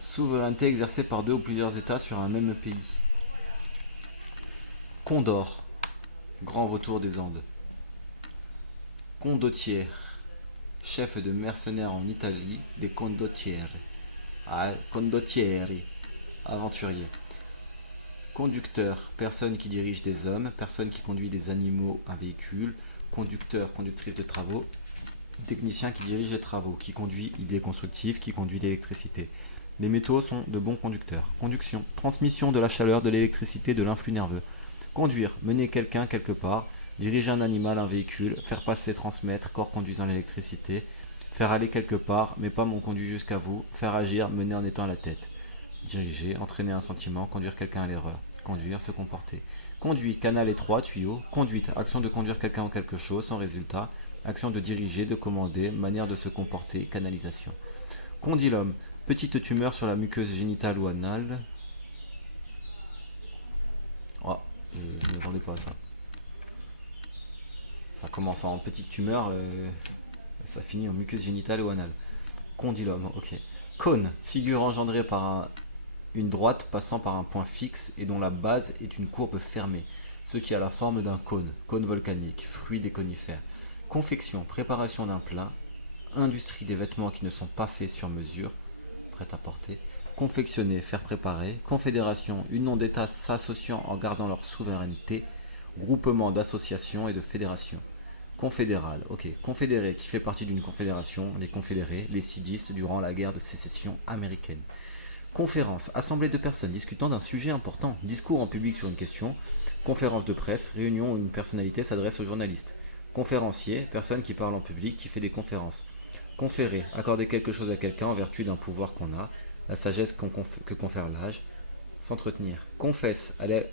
souveraineté exercée par deux ou plusieurs États sur un même pays. Condor, grand vautour des Andes. Condottiere, chef de mercenaires en Italie, des condottieri. Ah, condottieri, aventurier. Conducteur, personne qui dirige des hommes, personne qui conduit des animaux, un véhicule. Conducteur, conductrice de travaux. Technicien qui dirige les travaux, qui conduit idées constructives, qui conduit l'électricité. Les métaux sont de bons conducteurs. Conduction, transmission de la chaleur, de l'électricité, de l'influx nerveux. Conduire, mener quelqu'un quelque part, diriger un animal, un véhicule, faire passer, transmettre, corps conduisant l'électricité, faire aller quelque part, mais pas mon conduit jusqu'à vous, faire agir, mener en étant à la tête. Diriger, entraîner un sentiment, conduire quelqu'un à l'erreur. Conduire, se comporter. Conduit, canal étroit, tuyau. Conduite, action de conduire quelqu'un ou quelque chose, son résultat. Action de diriger, de commander, manière de se comporter, canalisation. Condylome, petite tumeur sur la muqueuse génitale ou anale. Oh, je ne m'attendais pas à ça. Ça commence en petite tumeur, ça finit en muqueuse génitale ou anale. Condylome, ok. Cône, figure engendrée par une droite passant par un point fixe et dont la base est une courbe fermée, ce qui a la forme d'un cône, cône volcanique, fruit des conifères. Confection, préparation d'un plat. Industrie des vêtements qui ne sont pas faits sur mesure, prêt à porter. Confectionner, faire préparer. Confédération, union d'États s'associant en gardant leur souveraineté. Groupement d'associations et de fédérations. Confédéral, ok. Confédéré, qui fait partie d'une confédération, les confédérés, les sudistes durant la guerre de sécession américaine. Conférence, assemblée de personnes discutant d'un sujet important, discours en public sur une question, conférence de presse, réunion où une personnalité s'adresse aux journalistes. Conférencier, personne qui parle en public, qui fait des conférences. Conférer, accorder quelque chose à quelqu'un en vertu d'un pouvoir qu'on a, la sagesse que confère l'âge. S'entretenir. Confesse, aller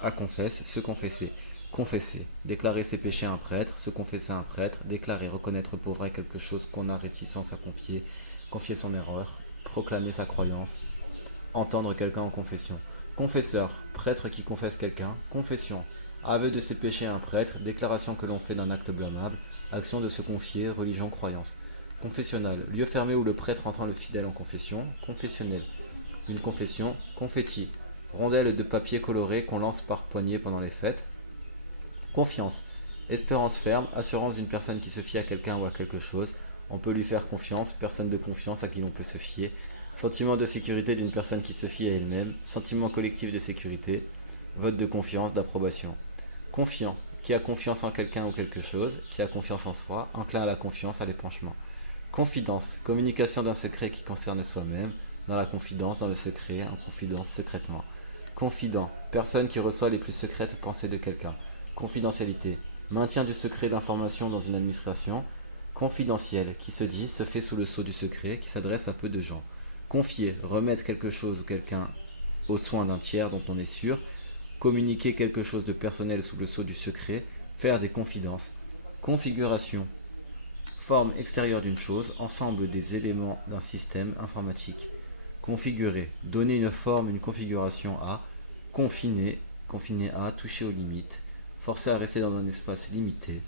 à confesse, se confesser. Confesser, déclarer ses péchés à un prêtre, se confesser à un prêtre, déclarer reconnaître pour vrai quelque chose qu'on a réticence à confier, confier son erreur, proclamer sa croyance, entendre quelqu'un en confession. Confesseur, prêtre qui confesse quelqu'un. Confession, aveu de ses péchés à un prêtre, déclaration que l'on fait d'un acte blâmable, action de se confier, religion, croyance. Confessionnal, lieu fermé où le prêtre entend le fidèle en confession. Confessionnel, une confession. Confetti, rondelle de papier coloré qu'on lance par poignée pendant les fêtes. Confiance, espérance ferme, assurance d'une personne qui se fie à quelqu'un ou à quelque chose. On peut lui faire confiance, personne de confiance à qui l'on peut se fier. Sentiment de sécurité d'une personne qui se fie à elle-même. Sentiment collectif de sécurité. Vote de confiance, d'approbation. Confiant, qui a confiance en quelqu'un ou quelque chose, qui a confiance en soi, enclin à la confiance, à l'épanchement. Confidence, communication d'un secret qui concerne soi-même, dans la confidence, dans le secret, en confidence, secrètement. Confident, personne qui reçoit les plus secrètes pensées de quelqu'un. Confidentialité, maintien du secret d'information dans une administration. Confidentiel, qui se dit, se fait sous le sceau du secret, qui s'adresse à peu de gens. Confier, remettre quelque chose ou quelqu'un aux soins d'un tiers dont on est sûr. Communiquer quelque chose de personnel sous le sceau du secret. Faire des confidences. Configuration, forme extérieure d'une chose, ensemble des éléments d'un système informatique. Configurer, donner une forme, une configuration à. Confiner, confiner à, toucher aux limites. Forcer à rester dans un espace limité.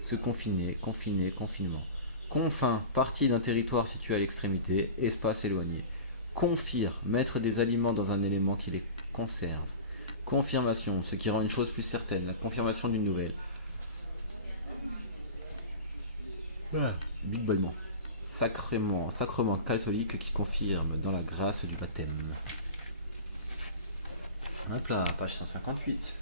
Se confiner, confiner, confinement. Confin, partie d'un territoire situé à l'extrémité, espace éloigné. Confire, mettre des aliments dans un élément qui les conserve. Confirmation, ce qui rend une chose plus certaine, la confirmation d'une nouvelle. Big Bonnement. Sacrement, sacrement catholique qui confirme dans la grâce du baptême. Hop là, page 158.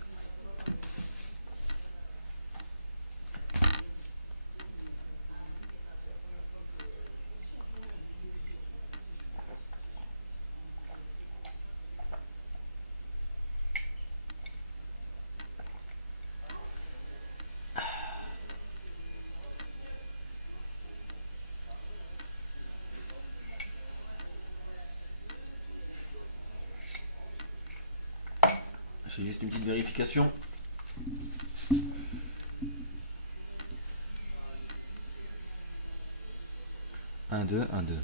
J'ai juste une petite vérification. Un, deux, un, deux.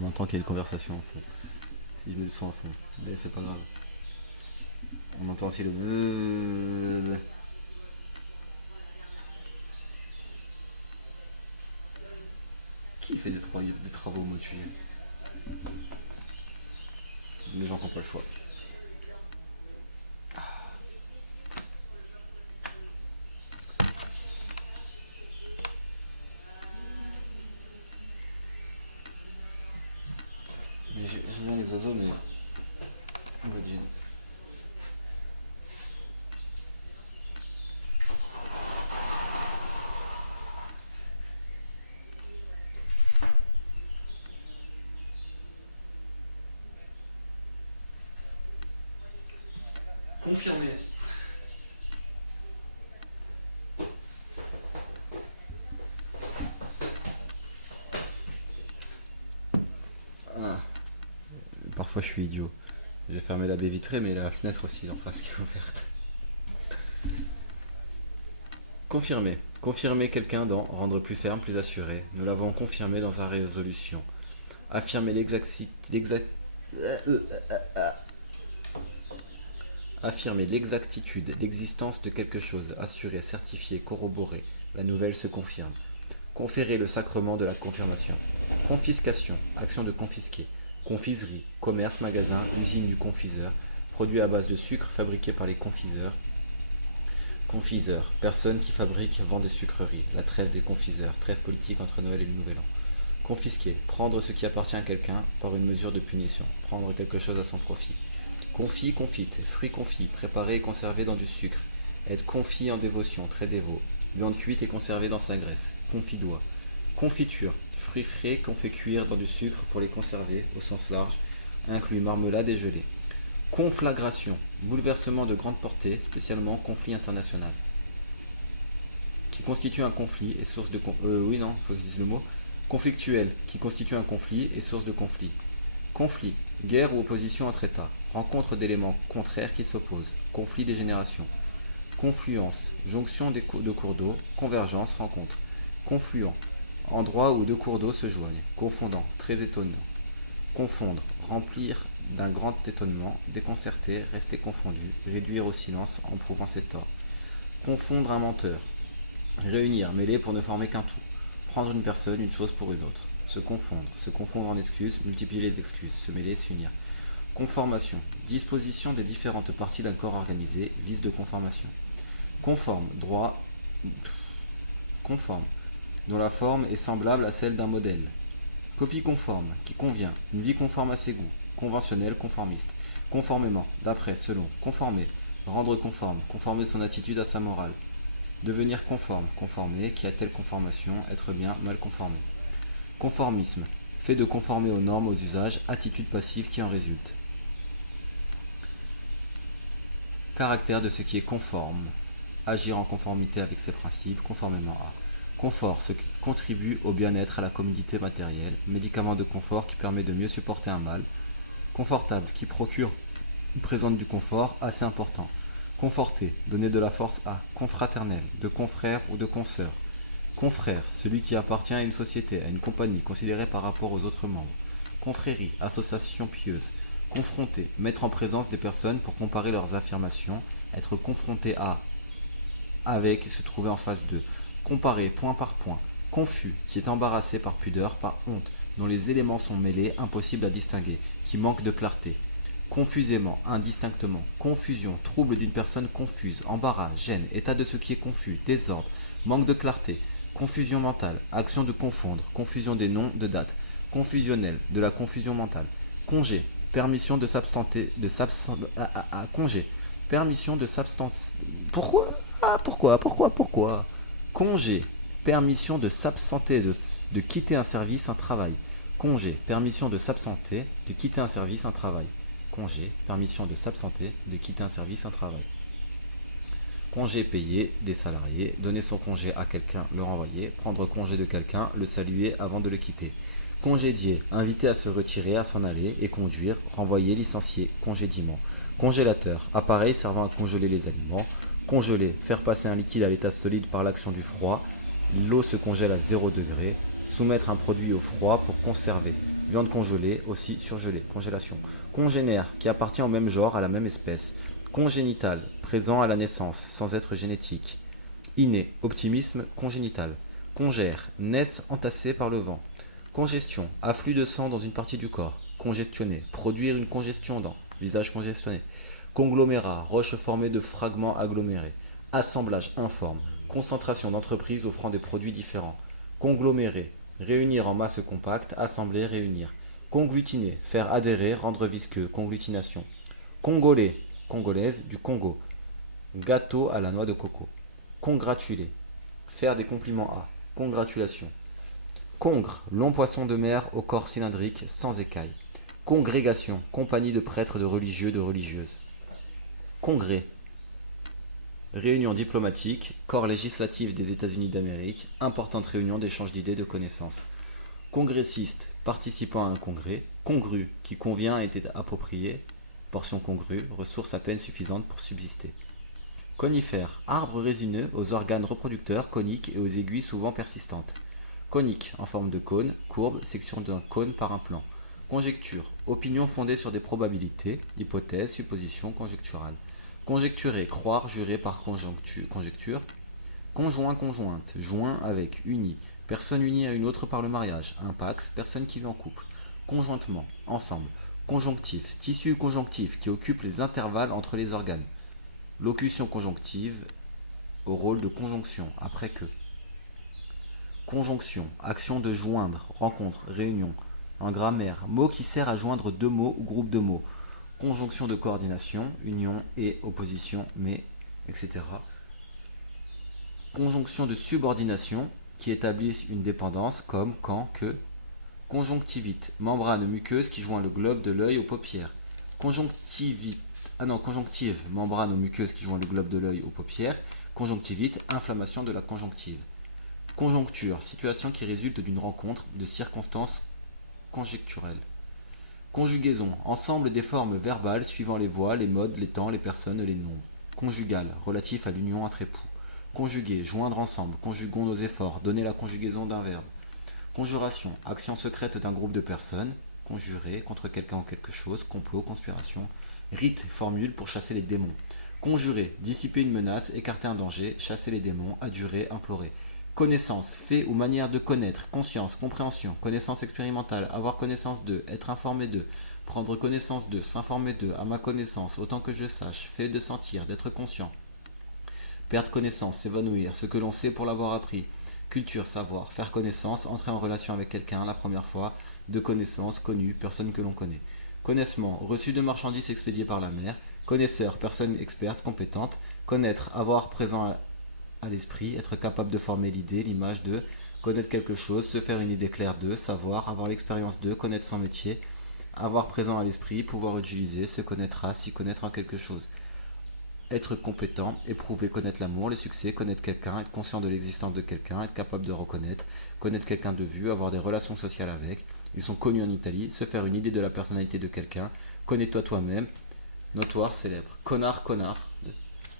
On entend qu'il y a une conversation en fond. Si je mets le son à fond. Mais c'est pas grave. On entend aussi le... Qui fait des travaux au mois de juillet? Les gens qui n'ont pas le choix. J'aime bien les oiseaux, mais on va dire. Confirmé. Ah. Parfois je suis idiot. J'ai fermé la baie vitrée, mais la fenêtre aussi en face qui est ouverte. Confirmer. Confirmer quelqu'un dans rendre plus ferme, plus assuré. Nous l'avons confirmé dans sa résolution. Affirmer affirmer l'exactitude, l'existence de quelque chose, assurer, certifier, corroborer. La nouvelle se confirme. Conférer le sacrement de la confirmation. Confiscation, action de confisquer. Confiserie, commerce, magasin, usine du confiseur. Produit à base de sucre fabriqué par les confiseurs. Confiseur, personne qui fabrique, vend des sucreries. La trêve des confiseurs, trêve politique entre Noël et le Nouvel An. Confisquer, prendre ce qui appartient à quelqu'un par une mesure de punition. Prendre quelque chose à son profit. Confit, confite, fruits confits, préparés et conservés dans du sucre. Être confit en dévotion, très dévot. Viande cuite et conservée dans sa graisse. Confidois. Confiture, fruits frais qu'on fait cuire dans du sucre pour les conserver, au sens large, inclut marmelade et gelée. Conflagration, bouleversement de grande portée, spécialement conflit international. Qui constitue un conflit et source de... oui, non, il faut que je dise le mot. Conflictuel, qui constitue un conflit et source de conflit. Conflit, guerre ou opposition entre États. Rencontre d'éléments contraires qui s'opposent. Conflit des générations. Confluence, jonction de cours d'eau. Convergence, rencontre. Confluent, endroit où deux cours d'eau se joignent. Confondant, très étonnant. Confondre, remplir d'un grand étonnement. Déconcerter, rester confondu. Réduire au silence en prouvant ses torts. Confondre un menteur. Réunir, mêler pour ne former qu'un tout. Prendre une personne, une chose pour une autre. Se confondre en excuses, multiplier les excuses, se mêler, s'unir. Conformation, disposition des différentes parties d'un corps organisé, vice de conformation. Conforme, droit, conforme, dont la forme est semblable à celle d'un modèle. Copie conforme, qui convient, une vie conforme à ses goûts. Conventionnel, conformiste. Conformément, d'après, selon, conformer, rendre conforme, conformer son attitude à sa morale. Devenir conforme, conformer, qui a telle conformation, être bien, mal conformé. Conformisme, fait de conformer aux normes, aux usages, attitude passive qui en résulte. Caractère de ce qui est conforme, agir en conformité avec ses principes, conformément à. Confort, ce qui contribue au bien-être, à la commodité matérielle, médicament de confort qui permet de mieux supporter un mal. Confortable, qui présente du confort assez important. Conforter, donner de la force à. Confraternel, de confrère ou de consoeur. Confrère, celui qui appartient à une société, à une compagnie, considérée par rapport aux autres membres. Confrérie, association pieuse. Confronter, mettre en présence des personnes pour comparer leurs affirmations, être confronté à, avec, se trouver en face d'eux. Comparer point par point. Confus, qui est embarrassé par pudeur, par honte, dont les éléments sont mêlés, impossible à distinguer, qui manque de clarté. Confusément, indistinctement, confusion, trouble d'une personne confuse, embarras, gêne, état de ce qui est confus, désordre, manque de clarté, confusion mentale, action de confondre, confusion des noms, de dates, confusionnel, de la confusion mentale, congé, permission de s'abstenter, congé, permission de s'abstenter, pourquoi congé, permission de s'absenter, de quitter un service, un travail, congé, permission de s'absenter, de quitter un service, un travail. Congé, permission de s'absenter, de quitter un service, un travail. Congé payé des salariés, donner son congé à quelqu'un, le renvoyer, prendre congé de quelqu'un, le saluer avant de le quitter. Congédier, inviter à se retirer, à s'en aller et conduire, renvoyer, licencier, congédiement. Congélateur, appareil servant à congeler les aliments. Congeler, faire passer un liquide à l'état solide par l'action du froid. L'eau se congèle à 0 degré. Soumettre un produit au froid pour conserver. Viande congelée, aussi surgelée, congélation. Congénère, qui appartient au même genre, à la même espèce. Congénital, présent à la naissance, sans être génétique. Inné, optimisme congénital. Congère, naissent entassés par le vent. Congestion, afflux de sang dans une partie du corps. Congestionner, produire une congestion dans. Visage congestionné. Conglomérat, roche formée de fragments agglomérés. Assemblage informe, concentration d'entreprises offrant des produits différents. Congloméré, réunir en masse compacte, assembler, réunir. Conglutiner, faire adhérer, rendre visqueux, conglutination. Congolais, congolaise, du Congo. Gâteau à la noix de coco. Congratuler, faire des compliments à. Congratulation. Congre, long poisson de mer au corps cylindrique, sans écailles. Congrégation, compagnie de prêtres, de religieux, de religieuses. Congrès, réunion diplomatique, corps législatif des États-Unis d'Amérique, importante réunion d'échange d'idées, de connaissances. Congressiste, participant à un congrès. Congru, qui convient et était approprié. Portion congrue, ressource à peine suffisante pour subsister. Conifère, arbre résineux aux organes reproducteurs coniques et aux aiguilles souvent persistantes. Conique, en forme de cône, courbe, section d'un cône par un plan. Conjecture, opinion fondée sur des probabilités, hypothèse, supposition conjecturale. Conjecturer, croire, jurer par conjecture. Conjoint, conjointe, joint avec, uni, personne unie à une autre par le mariage, impax, personne qui vit en couple. Conjointement, ensemble. Conjonctif, tissu conjonctif qui occupe les intervalles entre les organes. Locution conjonctive au rôle de conjonction, après que. Conjonction, action de joindre, rencontre, réunion. En grammaire, mot qui sert à joindre deux mots ou groupe de mots. Conjonction de coordination, union et opposition, mais, etc. Conjonction de subordination, qui établissent une dépendance, comme, quand, que. Conjonctivite, membrane muqueuse qui joint le globe de l'œil aux paupières. Conjonctivite, conjonctive, membrane muqueuse qui joint le globe de l'œil aux paupières. Conjonctivite, inflammation de la conjonctive. Conjoncture, situation qui résulte d'une rencontre de circonstances conjecturelles. Conjugaison, ensemble des formes verbales suivant les voix, les modes, les temps, les personnes, les nombres. Conjugal, relatif à l'union entre époux. Conjuguer, joindre ensemble, conjuguons nos efforts, donner la conjugaison d'un verbe. Conjuration, action secrète d'un groupe de personnes. Conjurer, contre quelqu'un ou quelque chose, complot, conspiration. Rite, formule pour chasser les démons. Conjurer, dissiper une menace, écarter un danger, chasser les démons, adjurer, implorer. Connaissance, fait ou manière de connaître, conscience, compréhension, connaissance expérimentale, avoir connaissance de, être informé de, prendre connaissance de, s'informer de, à ma connaissance, autant que je sache, fait de sentir, d'être conscient. Perdre connaissance, s'évanouir, ce que l'on sait pour l'avoir appris. Culture, savoir, faire connaissance, entrer en relation avec quelqu'un la première fois, de connaissance, connu, personne que l'on connaît. Connaissement, reçu de marchandises expédiées par la mer. Connaisseur, personne experte, compétente. Connaître, avoir présent à l'esprit, être capable de former l'idée, l'image de, connaître quelque chose, se faire une idée claire de, savoir, avoir l'expérience de, connaître son métier, avoir présent à l'esprit, pouvoir utiliser, se connaître à, s'y connaître en quelque chose. Être compétent, éprouver, connaître l'amour, le succès, connaître quelqu'un, être conscient de l'existence de quelqu'un, être capable de reconnaître, connaître quelqu'un de vue, avoir des relations sociales avec. Ils sont connus en Italie, se faire une idée de la personnalité de quelqu'un, connais-toi toi-même, notoire, célèbre. Connard, connard,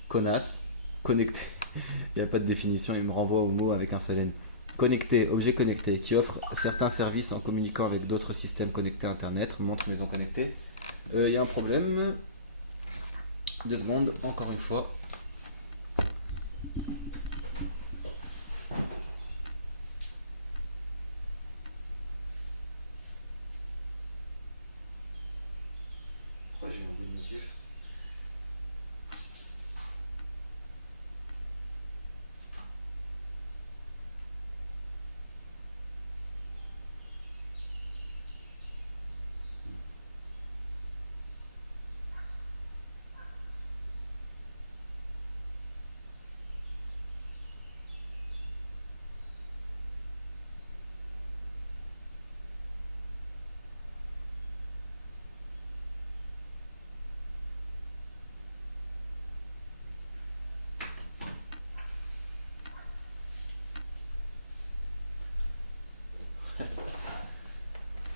connasse, connecté. Il n'y a pas de définition, il me renvoie au mot avec un seul N. Connecté, objet connecté, qui offre certains services en communiquant avec d'autres systèmes connectés à Internet, montre maison connectée. Il y a un problème. 2 secondes, encore une fois. Pourquoi j'ai oublié le motif?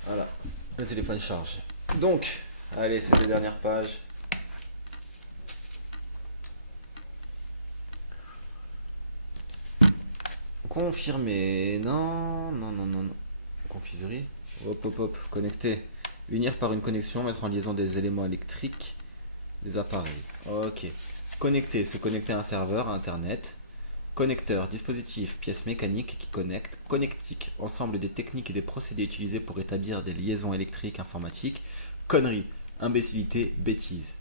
Voilà, le téléphone charge. Donc, allez, c'est les dernières pages. Confirmé. Non, non, non, non, non. Confiserie. Hop, hop, hop, connecter. Unir par une connexion, mettre en liaison des éléments électriques des appareils. Ok. Connecter, se connecter à un serveur, à Internet. Connecteur, dispositif, pièce mécanique qui connecte. Connectique, ensemble des techniques et des procédés utilisés pour établir des liaisons électriques informatiques. Connerie, imbécilité, bêtise.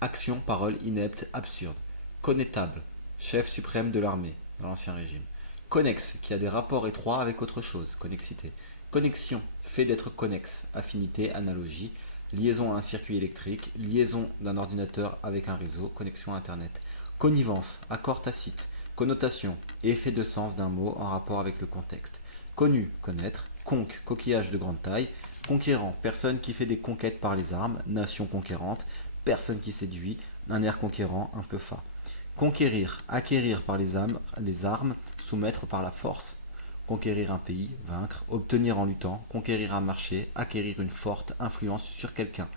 Action, parole inepte, absurde. Connétable, chef suprême de l'armée, dans l'Ancien Régime. Connexe, qui a des rapports étroits avec autre chose, connexité. Connexion, fait d'être connexe, affinité, analogie, liaison à un circuit électrique, liaison d'un ordinateur avec un réseau, connexion à Internet. Connivence, accord tacite, connotation, effet de sens d'un mot en rapport avec le contexte. Connu, connaître, conque, coquillage de grande taille, conquérant, personne qui fait des conquêtes par les armes, nation conquérante, personne qui séduit, un air conquérant un peu fat. Conquérir, acquérir par les armes, soumettre par la force. Conquérir un pays, vaincre, obtenir en luttant, conquérir un marché, acquérir une forte influence sur quelqu'un.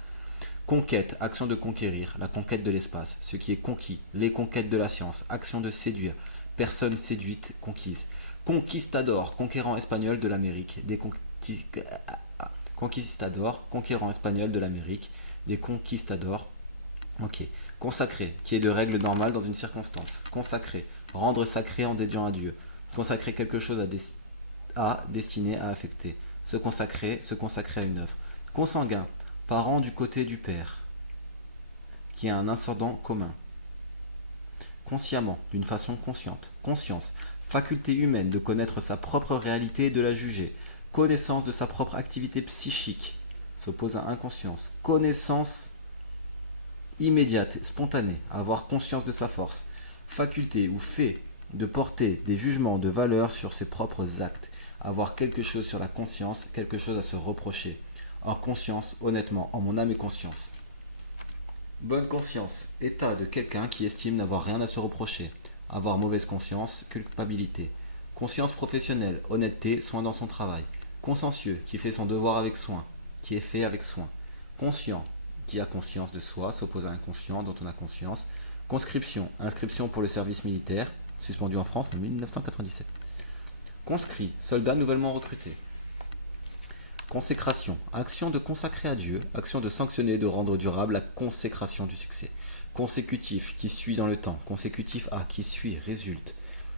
Conquête, action de conquérir, la conquête de l'espace, ce qui est conquis, les conquêtes de la science, action de séduire, personne séduite, conquise. Conquistador, conquérant espagnol de l'Amérique, conquistador, conquérant espagnol de l'Amérique, des conquistadors. Ok. Consacré, qui est de règle normale dans une circonstance. Consacré, rendre sacré en dédiant à Dieu. Consacrer quelque chose destiné à affecter. Se consacrer à une œuvre. Consanguin, parent du côté du père, qui a un ascendant commun. Consciemment, d'une façon consciente. Conscience, faculté humaine de connaître sa propre réalité et de la juger. Connaissance de sa propre activité psychique. S'oppose à inconscience. Connaissance immédiate, spontanée, avoir conscience de sa force. Faculté ou fait de porter des jugements de valeur sur ses propres actes. Avoir quelque chose sur la conscience, quelque chose à se reprocher. En conscience, honnêtement, en mon âme et conscience. Bonne conscience, état de quelqu'un qui estime n'avoir rien à se reprocher. Avoir mauvaise conscience, culpabilité. Conscience professionnelle, honnêteté, soin dans son travail. Consciencieux, qui fait son devoir avec soin, qui est fait avec soin. Conscient, qui a conscience de soi, s'oppose à inconscient dont on a conscience. Conscription, inscription pour le service militaire, suspendu en France en 1997. Conscrit, soldat nouvellement recruté. Consécration, action de consacrer à Dieu, action de sanctionner, de rendre durable la consécration du succès. Consécutif, qui suit dans le temps. Consécutif à, qui suit, résulte,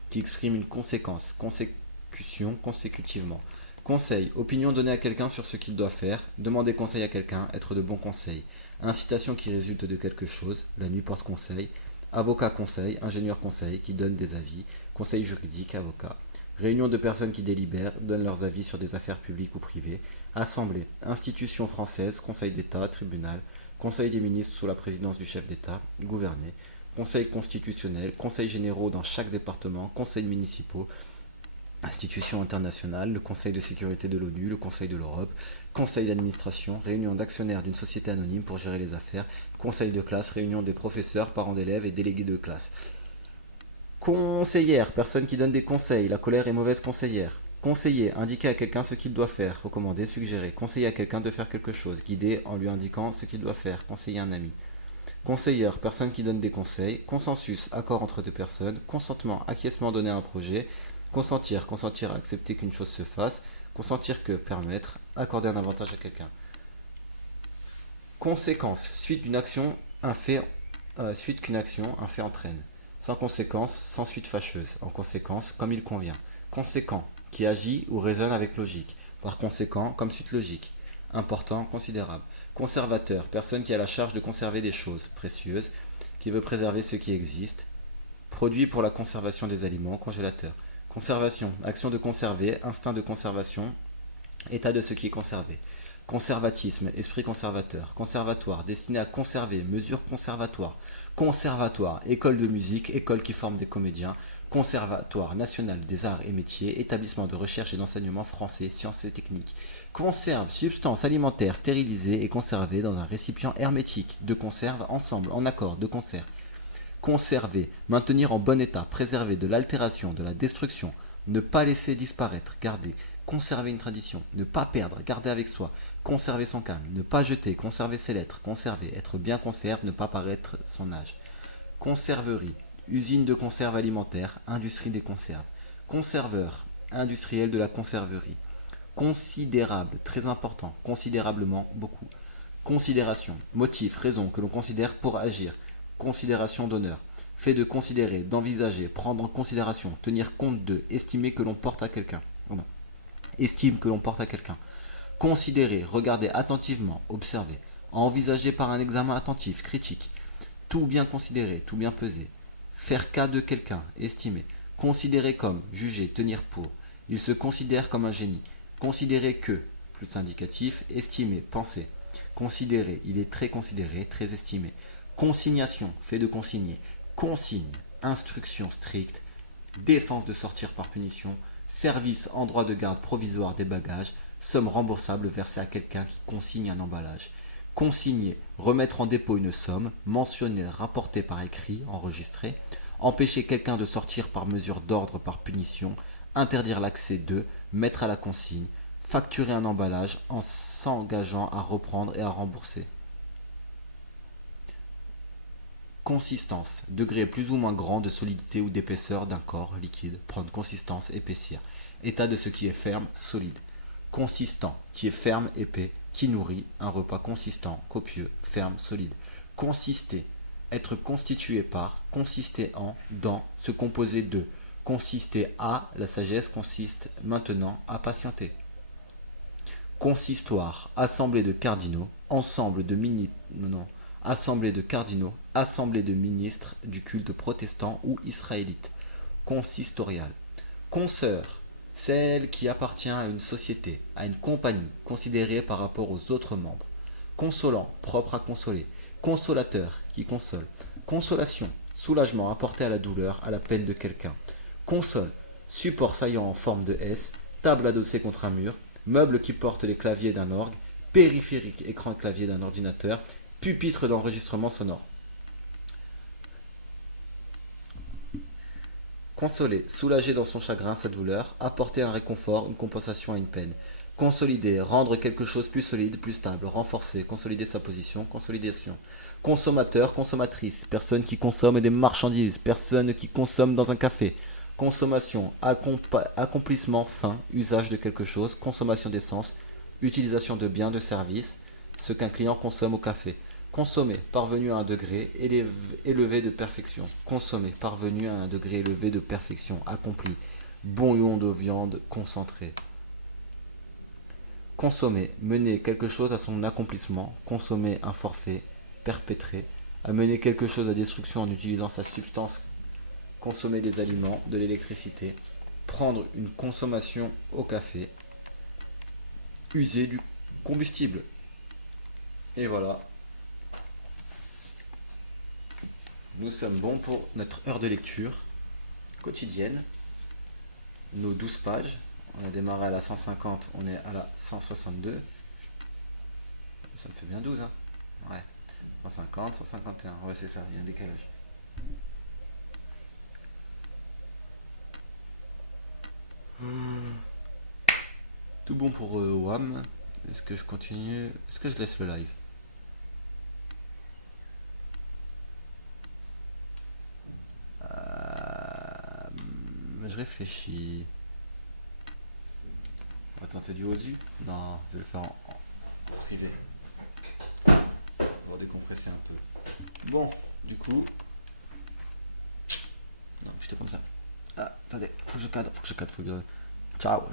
qui exprime une conséquence. Consécution, consécutivement. Conseil, opinion donnée à quelqu'un sur ce qu'il doit faire. Demander conseil à quelqu'un, être de bon conseil. Incitation qui résulte de quelque chose. La nuit porte conseil. Avocat conseil, ingénieur conseil, qui donne des avis. Conseil juridique, avocat. Réunion de personnes qui délibèrent, donnent leurs avis sur des affaires publiques ou privées. Assemblée, institution française, Conseil d'État, tribunal, Conseil des ministres sous la présidence du chef d'État, gouverner, Conseil constitutionnel, Conseils généraux dans chaque département, Conseils municipaux, institutions internationales, le Conseil de sécurité de l'ONU, le Conseil de l'Europe, Conseil d'administration, réunion d'actionnaires d'une société anonyme pour gérer les affaires, Conseil de classe, réunion des professeurs, parents d'élèves et délégués de classe. Conseillère, personne qui donne des conseils, la colère est mauvaise conseillère. Conseiller, indiquer à quelqu'un ce qu'il doit faire, recommander, suggérer. Conseiller à quelqu'un de faire quelque chose, guider en lui indiquant ce qu'il doit faire, conseiller un ami. Conseillère, personne qui donne des conseils. Consensus, accord entre deux personnes. Consentement, acquiescement donné à un projet. Consentir, consentir à accepter qu'une chose se fasse. Consentir que, permettre, accorder un avantage à quelqu'un. Conséquence, suite d'une action, suite qu'une action, un fait entraîne. Sans conséquence, sans suite fâcheuse. En conséquence, comme il convient. Conséquent, qui agit ou raisonne avec logique. Par conséquent, comme suite logique. Important, considérable. Conservateur, personne qui a la charge de conserver des choses précieuses, qui veut préserver ce qui existe. Produit pour la conservation des aliments, congélateur. Conservation, action de conserver, instinct de conservation, état de ce qui est conservé. Conservatisme, esprit conservateur. Conservatoire, destiné à conserver, mesure conservatoire. Conservatoire, école de musique, école qui forme des comédiens. Conservatoire national des arts et métiers, établissement de recherche et d'enseignement français, sciences et techniques. Conserve, substance alimentaire stérilisée et conservée dans un récipient hermétique. De conserve, ensemble, en accord, de concert. Conserver, maintenir en bon état, préserver de l'altération, de la destruction, ne pas laisser disparaître, garder, conserver une tradition, ne pas perdre, garder avec soi, conserver son calme, ne pas jeter, conserver ses lettres, conserver, être bien conserve, ne pas paraître son âge. Conserverie, usine de conserve alimentaire, industrie des conserves. Conserveur, industriel de la conserverie. Considérable, très important, considérablement, beaucoup. Considération, motif, raison que l'on considère pour agir. Considération d'honneur, fait de considérer, d'envisager, prendre en considération, tenir compte de, estimer que l'on porte à quelqu'un. Non. Estime que l'on porte à quelqu'un. Considérer, regarder attentivement, observer, envisager par un examen attentif, critique. Tout bien considérer, tout bien peser. Faire cas de quelqu'un, estimer. Considérer comme, juger, tenir pour. Il se considère comme un génie. Considérer que, plus indicatif, estimer, penser. Considérer, il est très considéré, très estimé. Consignation, fait de consigner. Consigne, instruction stricte. Défense de sortir par punition. Service en droit de garde provisoire des bagages. Somme remboursable versée à quelqu'un qui consigne un emballage. Consigner, remettre en dépôt une somme, mentionner, rapporter par écrit, enregistrer, empêcher quelqu'un de sortir par mesure d'ordre par punition, interdire l'accès de, mettre à la consigne, facturer un emballage en s'engageant à reprendre et à rembourser. Consistance, degré plus ou moins grand de solidité ou d'épaisseur d'un corps liquide, prendre consistance, épaissir. État de ce qui est ferme, solide. Consistant, qui est ferme, épais, qui nourrit, un repas consistant, copieux, ferme, solide. Consister, être constitué par, consister en, dans, se composer de. Consister à, la sagesse consiste maintenant à patienter. Consistoire, assemblée de cardinaux, ensemble de assemblée de cardinaux, assemblée de ministres du culte protestant ou israélite. Consistorial. Consoeur, celle qui appartient à une société, à une compagnie, considérée par rapport aux autres membres. Consolant, propre à consoler. Consolateur, qui console. Consolation, soulagement apporté à la douleur, à la peine de quelqu'un. Console, support saillant en forme de S, table adossée contre un mur, meuble qui porte les claviers d'un orgue, périphérique, écran clavier d'un ordinateur, pupitre d'enregistrement sonore. Consoler, soulager dans son chagrin, sa douleur, apporter un réconfort, une compensation à une peine. Consolider, rendre quelque chose plus solide, plus stable, renforcer, consolider sa position, consolidation. Consommateur, consommatrice, personne qui consomme des marchandises, personne qui consomme dans un café. Consommation, accomplissement, fin, usage de quelque chose, consommation d'essence, utilisation de biens, de services, ce qu'un client consomme au café. Consommer, parvenu à un degré élevé de perfection. Consommer, parvenu à un degré élevé de perfection, accompli. Bouillon de viande concentré. Consommer, mener quelque chose à son accomplissement. Consommer un forfait, perpétrer. Amener quelque chose à destruction en utilisant sa substance. Consommer des aliments, de l'électricité. Prendre une consommation au café. User du combustible. Et voilà. Nous sommes bons pour notre heure de lecture quotidienne. Nos 12 pages. On a démarré à la 150, on est à la 162. Ça me fait bien 12, hein. Ouais. 150, 151. Ouais, c'est ça, il y a un décalage. Tout bon pour WAM. Est-ce que je continue? Est-ce que je laisse le live? Je réfléchis. On va tenter du Ozu? Non, je vais le faire en privé. On va décompresser un peu. Bon, du coup. Non, plutôt comme ça. Ah, attendez, faut que je cadre. Ciao.